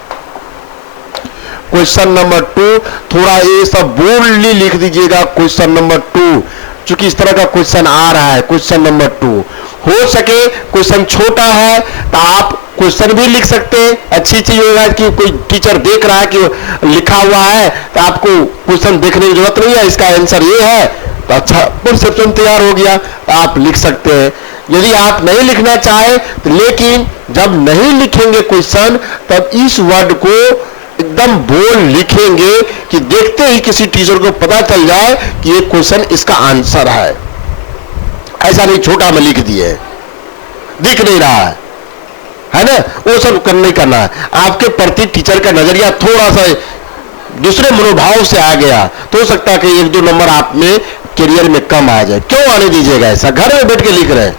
क्वेश्चन नंबर 2 थोड़ा ये सब बोल्डली लिख दीजिएगा। क्वेश्चन नंबर 2, चूंकि इस तरह का क्वेश्चन आ रहा है, क्वेश्चन नंबर 2 हो सके क्वेश्चन छोटा है तो आप क्वेश्चन भी लिख सकते हैं। अच्छी चीज होगा कि कोई टीचर देख रहा है कि लिखा हुआ है तो आपको क्वेश्चन देखने की जरूरत नहीं है, इसका आंसर ये है, तो अच्छा परसेप्शन तैयार हो गया, तो आप लिख सकते हैं। यदि आप नहीं लिखना चाहे तो, लेकिन जब नहीं लिखेंगे क्वेश्चन तब इस वर्ड को एकदम बोल लिखेंगे कि देखते ही किसी टीचर को पता चल जाए कि ये क्वेश्चन इसका आंसर है। ऐसा नहीं छोटा में लिख दिए, दिख नहीं रहा है ना, वो सब नहीं करना है। आपके प्रति टीचर का नजरिया थोड़ा सा दूसरे मनोभाव से आ गया तो हो सकता है कि 1-2 नंबर आप में करियर में कम आ जाए। क्यों आने दीजिएगा ऐसा? घर में बैठ के लिख रहे हैं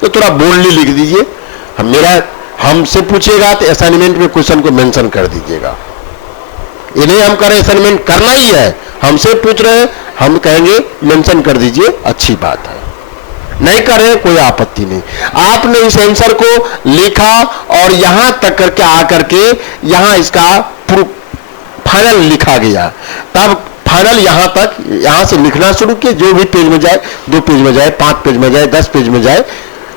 तो थोड़ा बोल्डली लिख दीजिए। हमसे पूछिएगा तो असाइनमेंट में क्वेश्चन को मेंशन कर दीजिएगा। ये नहीं हम करें असाइनमेंट करना ही है, हमसे पूछ रहे हैं, हम कहेंगे मेंशन कर दीजिए, अच्छी बात है। नहीं करें कोई आपत्ति नहीं। आपने इस आंसर को लिखा और यहां तक करके आकर के यहां इसका फाइनल लिखा गया, तब फाइनल यहां तक, यहां से लिखना शुरू किए, जो भी पेज में जाए, 2 पेज में जाए, 5 पेज में जाए, 10 पेज में जाए,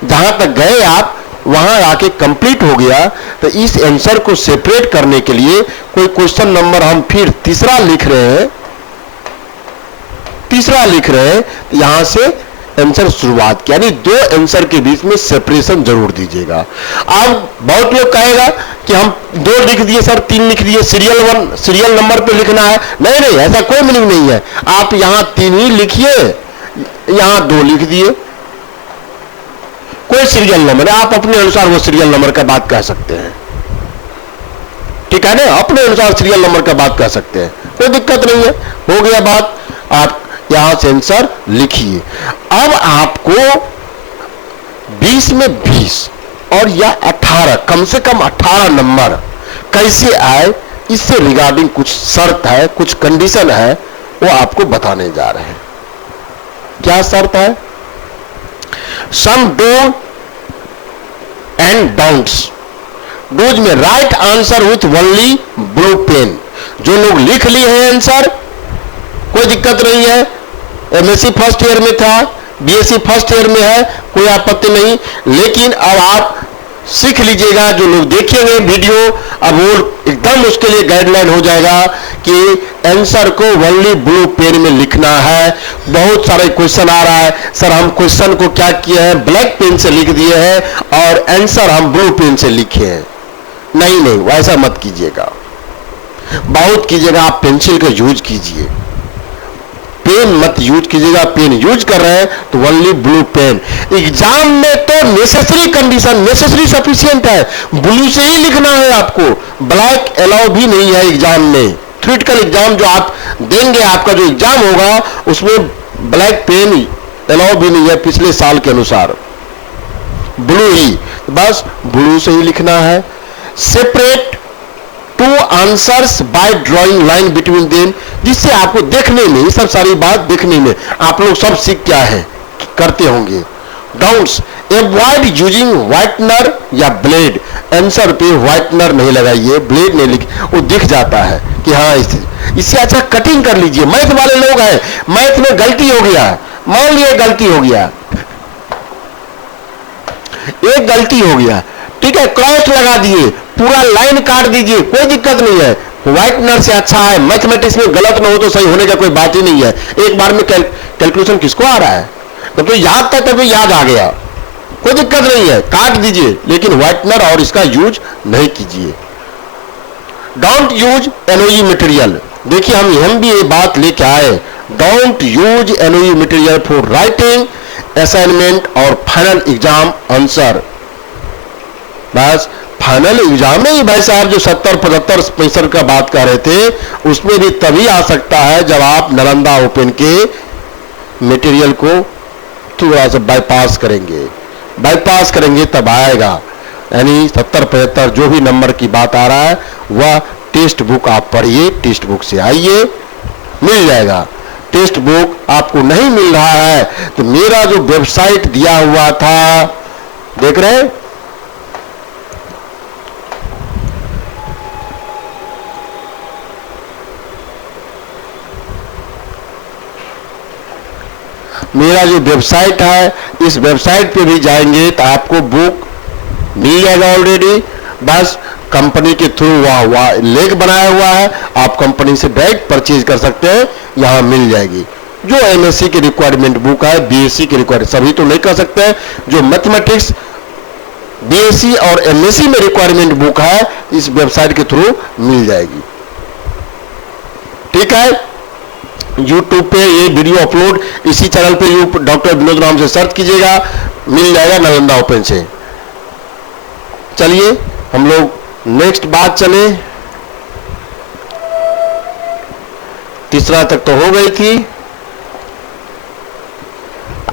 जहां तक गए आप वहां आके कंप्लीट हो गया। तो इस आंसर को सेपरेट करने के लिए कोई क्वेश्चन नंबर हम फिर तीसरा लिख रहे हैं, यहां से आंसर शुरुआत की, यानी दो आंसर के बीच में सेपरेशन जरूर दीजिएगा। अब बहुत लोग कहेगा कि हम दो लिख दिए सर, तीन लिख दिए, सीरियल नंबर पे लिखना है। नहीं नहीं, ऐसा कोई मीनिंग नहीं है। आप यहां तीन ही लिखिए, यहां दो लिख दिए, कोई सीरियल नंबर, आप अपने अनुसार वो सीरियल नंबर का बात कह सकते हैं, ठीक है ना, अपने अनुसार सीरियल नंबर का बात कह सकते हैं, कोई दिक्कत नहीं है। हो गया बात, आप यहां से आंसर लिखिए। अब आपको 20 में 20 और या 18, कम से कम 18 नंबर कैसे आए, इससे रिगार्डिंग कुछ शर्त है, कुछ कंडीशन है, वो आपको बताने जा रहे हैं। क्या शर्त है? Some do and don'ts. Dos में write answer with only blue pen. जो लोग लिख लिए हैं आंसर, कोई दिक्कत नहीं है, एमएससी फर्स्ट ईयर में था, बीएससी फर्स्ट ईयर में है, कोई आपत्ति नहीं। लेकिन अब आप सीख लीजिएगा, जो लोग देखेंगे वीडियो, अब वो एकदम उसके लिए गाइडलाइन हो जाएगा कि आंसर को ओनली ब्लू पेन में लिखना है। बहुत सारे क्वेश्चन आ रहा है, सर हम क्वेश्चन को क्या किए हैं, ब्लैक पेन से लिख दिए हैं और आंसर हम ब्लू पेन से लिखे हैं। नहीं नहीं, वैसा मत कीजिएगा, बहुत कीजिएगा, आप पेंसिल का यूज कीजिए, पेन मत यूज कीजिएगा। पेन यूज कर रहे हैं तो ओनली ब्लू पेन। एग्जाम में तो नेसेसरी कंडीशन, नेसेसरी सफिशिएंट है, ब्लू से ही लिखना है आपको, ब्लैक अलाउ भी नहीं है एग्जाम में। थ्योरेटिकल एग्जाम जो आप देंगे, आपका जो एग्जाम होगा उसमें ब्लैक पेन अलाउ भी नहीं है पिछले साल के अनुसार, ब्लू ही, बस ब्लू से ही लिखना है। Separate two answers bye drawing line between them, जिससे आपको देखने में, ये सब सारी बात देखने में आप लोग सब सीख क्या है करते होंगे। डाउट्स, एवॉइड यूजिंग व्हाइटनर या ब्लेड। आंसर पे व्हाइटनर नहीं लगाइए, ब्लेड नहीं लिख, वो दिख जाता है कि हाँ इससे अच्छा कटिंग कर लीजिए। मैथ वाले लोग हैं, मैथ में गलती हो गया, मान लिए गलती हो गया, एक गलती हो गया, ठीक है, क्रॉस लगा दिए, पूरा लाइन काट दीजिए, कोई दिक्कत नहीं है, व्हाइटनर से अच्छा है। मैथमेटिक्स में गलत ना हो तो सही होने का कोई बात ही नहीं है। एक बार में कैलकुलेशन किसको आ रहा है, तो याद था तभी याद आ गया, कोई दिक्कत नहीं है, काट दीजिए, लेकिन व्हाइटनर और इसका यूज नहीं कीजिए। Don't use NOE material. देखिए हम भी ये बात लेके आए, don't use NOE material for writing assignment और फाइनल एग्जाम आंसर। बस फाइनल एग्जाम में ही भाई साहब जो 70, 75, 65 का बात कर रहे थे, उसमें भी तभी आ सकता है जब आप नालंदा ओपन के मटेरियल को थोड़ा सा बाईपास करेंगे तब आएगा। यानी 70, 75 जो भी नंबर की बात आ रहा है वह टेक्स्ट बुक आप पढ़िए, टेक्स्ट बुक से आइए, मिल जाएगा। टेक्स्ट बुक आपको नहीं मिल रहा है तो मेरा जो वेबसाइट दिया हुआ था, देख रहे हैं, मेरा जो वेबसाइट है, इस वेबसाइट पे भी जाएंगे तो आपको बुक मिल जाएगा ऑलरेडी। बस कंपनी के थ्रू वहाँ लिंक बनाया हुआ है, आप कंपनी से डायरेक्ट परचेज कर सकते हैं, यहाँ मिल जाएगी। जो एमएससी की रिक्वायरमेंट बुक है, बीएससी की रिक्वायरमेंट, सभी तो नहीं कर सकते हैं, जो मैथमेटिक्स बीएससी और एमएससी में रिक्वायरमेंट बुक है इस वेबसाइट के थ्रू मिल जाएगी, ठीक है। यूट्यूब पे ये वीडियो अपलोड इसी चैनल पे डॉक्टर विनोद राम से सर्च कीजिएगा, मिल जाएगा नालंदा ओपन से। चलिए हम लोग नेक्स्ट बात चले, तीसरा तक तो हो गई थी,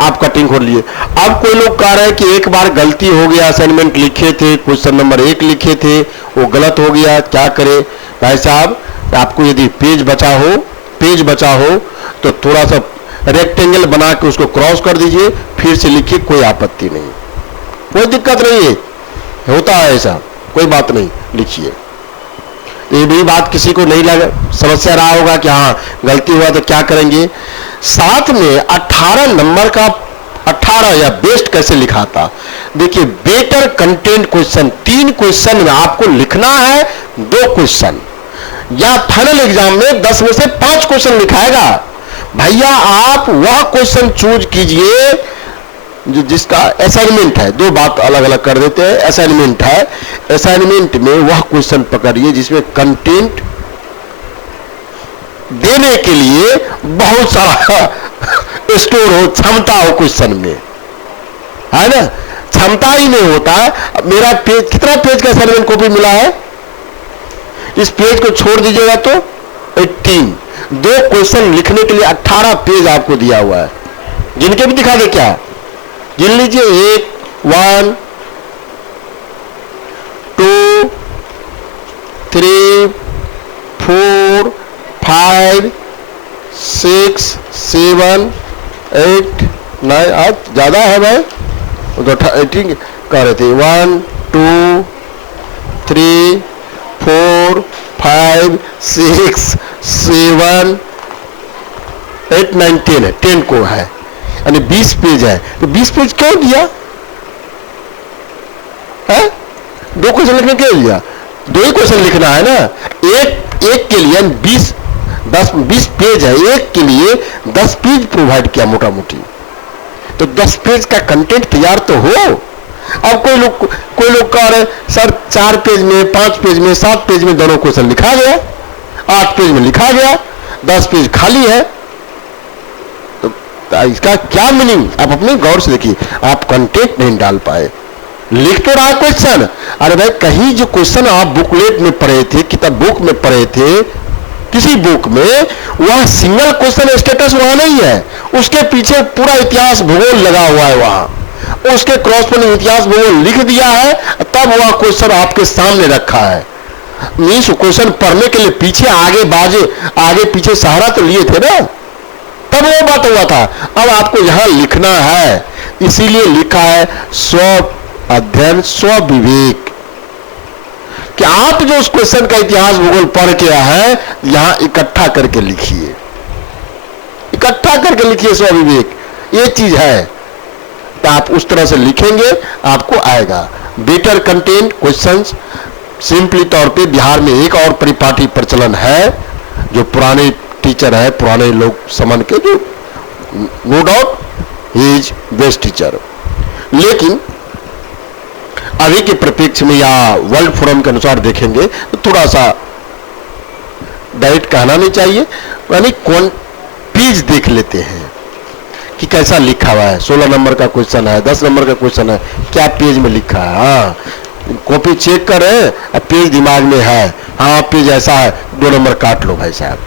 आप कटिंग खोल लिए। अब कोई लोग कह रहे हैं कि एक बार गलती हो गया, असाइनमेंट लिखे थे, क्वेश्चन नंबर 1 लिखे थे, वो गलत हो गया, क्या करें। भाई साहब, आपको यदि पेज बचा हो तो थोड़ा सा रेक्टेंगल बना के उसको क्रॉस कर दीजिए, फिर से लिखिए, कोई आपत्ति नहीं, कोई दिक्कत नहीं है, होता है ऐसा, कोई बात नहीं, लिखिए। ये भी बात किसी को नहीं लगा, समस्या रहा होगा कि हाँ गलती हुआ तो क्या करेंगे। साथ में 18 नंबर का 18 या बेस्ट कैसे लिखाता, देखिए, बेटर कंटेंट क्वेश्चन, 3 क्वेश्चन में आपको लिखना है, 2 क्वेश्चन, या फाइनल एग्जाम में 10 में से 5 क्वेश्चन लिखाएगा। भैया आप वह क्वेश्चन चूज कीजिए जो जिसका असाइनमेंट है, दो बात अलग अलग कर देते हैं। असाइनमेंट है, असाइनमेंट में वह क्वेश्चन पकड़िए जिसमें कंटेंट देने के लिए बहुत सारा स्टोर हो, क्षमता हो क्वेश्चन में, है ना। क्षमता ही नहीं होता। मेरा पेज, कितना पेज का असाइनमेंट कॉपी मिला है, इस पेज को छोड़ दीजिएगा तो 18, दो क्वेश्चन लिखने के लिए 18 पेज आपको दिया हुआ है। जिनके भी दिखा दे, क्या गिन लीजिए, 1 2 3 4 5 6 7 8 9, आज ज्यादा है भाई, तो 18 कह रहे थे। 1 2 3 4 5 6 7 8 9 10 है, 10 को है, यानी 20 पेज है। तो 20 पेज क्यों दिया है? दो क्वेश्चन लिखने क्यों दिया? दो ही क्वेश्चन लिखना है ना, एक के लिए 20 पेज है, एक के लिए 10 पेज प्रोवाइड किया मोटा मोटी, तो 10 पेज का कंटेंट तैयार तो हो। अब कोई लोग कह रहे सर 4 पेज में, 5 पेज में, 7 पेज में दोनों क्वेश्चन लिखा गया, 8 पेज में लिखा गया, 10 पेज खाली है, तो इसका क्या मीनिंग? आप अपने गौर से देखिए, आप कंटेंट नहीं डाल पाए, लिख तो रहा क्वेश्चन। अरे भाई, कहीं जो क्वेश्चन आप बुकलेट में पढ़े थे, किताब बुक में पढ़े थे, किसी बुक में, वह सिंगल क्वेश्चन स्टेटस वहां नहीं है, उसके पीछे पूरा इतिहास भूगोल लगा हुआ है, वहां उसके क्रॉसपोर्डिंग इतिहास भूगोल लिख दिया है, तब वह क्वेश्चन आपके सामने रखा है। मीन्स क्वेश्चन पढ़ने के लिए पीछे आगे पीछे सहारा तो लिए थे ना, तब वो बात हुआ था। अब आपको यहां लिखना है, इसीलिए लिखा है स्व अध्ययन स्व विवेक, कि आप जो उस क्वेश्चन का इतिहास भूगोल पढ़ के आए हैं, यहां इकट्ठा करके लिखिए, इकट्ठा करके लिखिए, स्व विवेक ये चीज है। तो आप उस तरह से लिखेंगे, आपको आएगा। बेटर कंटेंट क्वेश्चंस, सिंपली तौर पे बिहार में एक और परिपाटी प्रचलन है, जो पुराने टीचर है, पुराने लोग समझ के, जो no doubt he is best teacher, लेकिन अभी के परिप्रेक्ष्य में या वर्ल्ड फोरम के अनुसार देखेंगे तो थोड़ा सा डायरेक्ट कहना नहीं चाहिए, यानी कौन पेज देख लेते हैं कि कैसा लिखा हुआ है। 16 नंबर का क्वेश्चन है, 10 नंबर का क्वेश्चन है, क्या पेज में लिखा है। हाँ, कॉपी चेक करें, पेज दिमाग में है, हाँ पेज ऐसा है, 2 नंबर काट लो भाई साहब,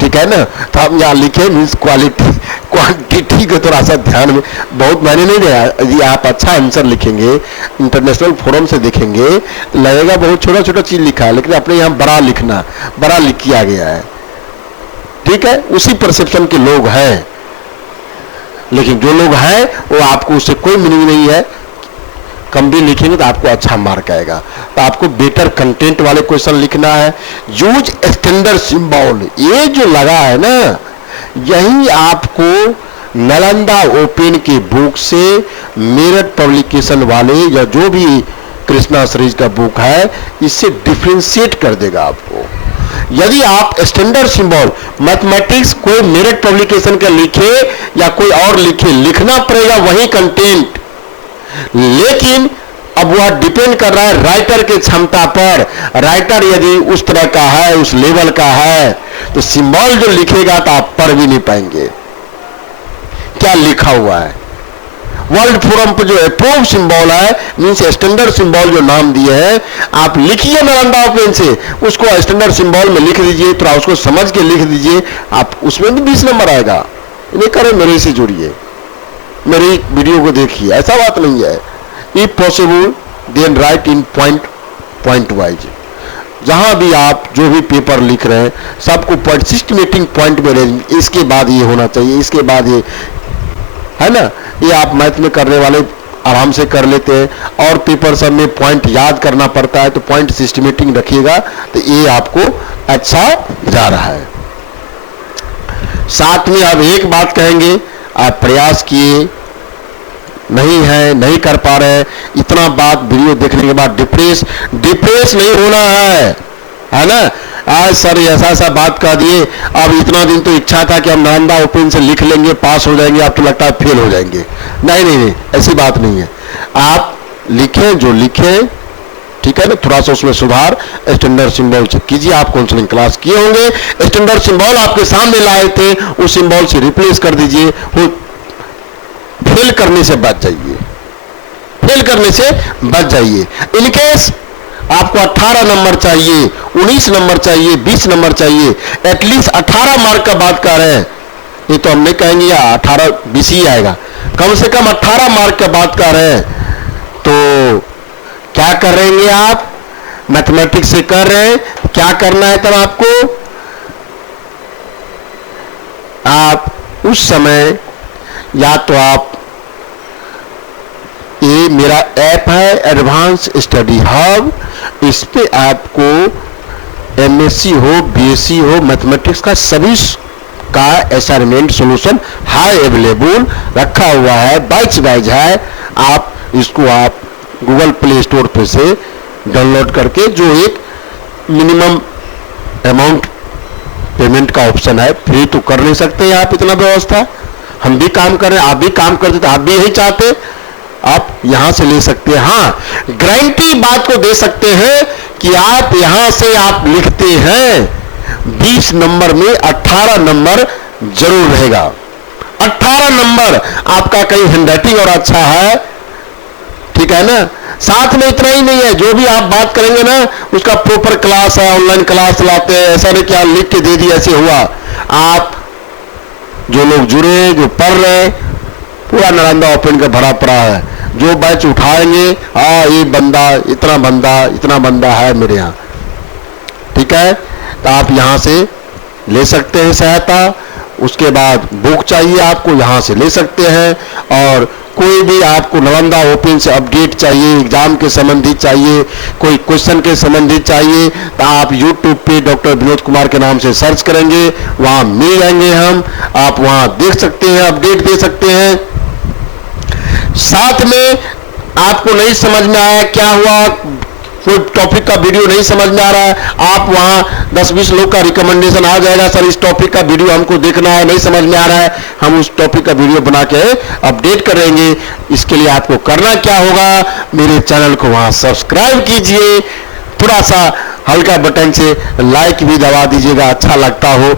ठीक है ना। तो हम यहाँ लिखे मीन्स क्वांटिटी को थोड़ा सा ध्यान में, बहुत मैंने नहीं दिया। यदि आप अच्छा आंसर लिखेंगे, इंटरनेशनल फोरम से देखेंगे तो लगेगा बहुत छोटा छोटा चीज लिखा है, लेकिन अपने यहाँ बड़ा लिखना, बड़ा लिख किया गया है, ठीक है। उसी परसेप्शन के लोग हैं, लेकिन जो लोग हैं वो आपको उससे कोई मीनिंग नहीं है, कम भी लिखेंगे तो आपको अच्छा मार्क आएगा। तो आपको बेटर कंटेंट वाले क्वेश्चन लिखना है। यूज स्टैंडर्ड सिंबल, ये जो लगा है ना, यही आपको नालंदा ओपन की बुक से, मेरठ पब्लिकेशन वाले या जो भी कृष्णा सीरीज का बुक है, इससे डिफरेंशिएट कर देगा आपको। यदि आप स्टैंडर्ड सिंबल मैथमेटिक्स कोई मेरठ पब्लिकेशन का लिखे या कोई और लिखे, लिखना पड़ेगा वही कंटेंट, लेकिन अब वह डिपेंड कर रहा है राइटर की क्षमता पर। राइटर यदि उस तरह का है, उस लेवल का है, तो सिंबल जो लिखेगा तो आप पढ़ भी नहीं पाएंगे क्या लिखा हुआ है। वर्ल्ड फोरम पर जो अप्रूव सिंबल है, मीन्स स्टैंडर्ड सिंबल जो नाम दिए हैं, आप लिखिए नालंदा ओपन से, उसको स्टैंडर्ड सिंबल में लिख दीजिए, थोड़ा उसको समझ के लिख दीजिए, आप उसमें भी 20 नंबर आएगा। नहीं करें, मेरे से जुड़िए, मेरी वीडियो को देखिए, ऐसा बात नहीं है। If possible then write in point wise, जहां भी आप जो भी पेपर लिख रहे हैं सबको पॉइंट, सिस्टमेटिक पॉइंट में रहेंगे, इसके बाद ये होना चाहिए, इसके बाद ये, है ना। ये आप मैथ में करने वाले आराम से कर लेते हैं, और पेपर सब में पॉइंट याद करना पड़ता है, तो पॉइंट सिस्टमेटिक रखिएगा तो ये आपको अच्छा जा रहा है। साथ में आप एक बात कहेंगे, आप प्रयास किए, नहीं है, नहीं कर पा रहे, इतना बात वीडियो देखने के बाद डिप्रेस नहीं होना है ना। आज सर ऐसा ऐसा बात कह दिए, अब इतना दिन तो इच्छा था कि हम नालंदा ओपन से लिख लेंगे, पास हो जाएंगे, अब तो लगता है फेल हो जाएंगे। नहीं नहीं नहीं, ऐसी बात नहीं है। आप लिखें जो लिखें, ठीक है ना, थोड़ा सा उसमें सुधार स्टैंडर्ड सिंबल से कीजिए। आप काउंसलिंग क्लास किए होंगे, स्टैंडर्ड सिंबल आपके सामने लाए थे, उस सिंबल से रिप्लेस कर दीजिए, फेल करने से बच जाइए, फेल करने से बच जाइए। इनकेस आपको 18 नंबर चाहिए, 19 नंबर चाहिए, 20 नंबर चाहिए, एटलीस्ट 18 मार्क का बात कर रहे हैं, ये तो हम नहीं कहेंगे या 18 20 ही आएगा, कम से कम 18 मार्क का बात कर रहे हैं, तो क्या करेंगे आप? मैथमेटिक्स से कर रहे हैं, क्या करना है तब आपको? आप उस समय या तो आप, ये मेरा ऐप है एडवांस स्टडी हब, इस पे आपको एमएससी हो, बीएससी हो, मैथमेटिक्स का सभी का असाइनमेंट सॉल्यूशन हाई अवेलेबल रखा हुआ है, बैच वाइज है। आप इसको आप गूगल प्ले स्टोर पे से डाउनलोड करके, जो एक मिनिमम अमाउंट पेमेंट का ऑप्शन है, फ्री तो कर नहीं सकते आप इतना व्यवस्था। हम भी काम कर रहे हैं, आप भी काम करते, तो आप भी यही चाहते, आप यहां से ले सकते हैं। हाँ, गारंटी बात को दे सकते हैं कि आप यहां से आप लिखते हैं 20 नंबर में 18 नंबर जरूर रहेगा। 18 नंबर आपका कहीं हैंडराइटिंग और अच्छा है, ठीक है ना। साथ में इतना ही नहीं है, जो भी आप बात करेंगे ना उसका प्रॉपर क्लास है, ऑनलाइन क्लास चलाते हैं, ऐसा नहीं कि आप लिख के दे दिया ऐसे हुआ। आप जो लोग जुड़े, जो पढ़ रहे, पूरा नालंदा ओपन का भरा पड़ा है, जो बैच उठाएंगे, हाँ ये बंदा इतना बंदा है मेरे यहाँ, ठीक है। तो आप यहाँ से ले सकते हैं सहायता। उसके बाद बुक चाहिए आपको, यहाँ से ले सकते हैं। और कोई भी आपको नालंदा ओपन से अपडेट चाहिए, एग्जाम के संबंधित चाहिए, कोई क्वेश्चन के संबंधित चाहिए, तो आप यूट्यूब पे डॉक्टर विनोद कुमार के नाम से सर्च करेंगे, वहाँ मिल जाएंगे हम, आप वहाँ देख सकते हैं, अपडेट दे सकते हैं। साथ में आपको नहीं समझ में आया, क्या हुआ, कोई टॉपिक का वीडियो नहीं समझ में आ रहा है, आप वहां 10-20 लोग का रिकमेंडेशन आ जाएगा, सर इस टॉपिक का वीडियो हमको देखना है, नहीं समझ में आ रहा है, हम उस टॉपिक का वीडियो बना के अपडेट करेंगे। इसके लिए आपको करना क्या होगा, मेरे चैनल को वहां सब्सक्राइब कीजिए, थोड़ा सा हल्का बटन से लाइक भी दबा दीजिएगा, अच्छा लगता हो,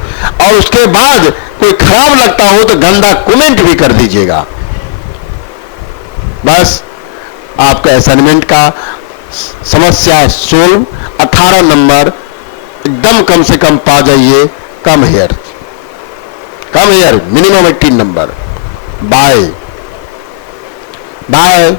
और उसके बाद कोई खराब लगता हो तो गंदा कमेंट भी कर दीजिएगा। बस आपका असाइनमेंट का समस्या सोल्व, 18 नंबर एकदम कम से कम पा जाइए, कम हेयर मिनिमम 18 नंबर। Bye bye.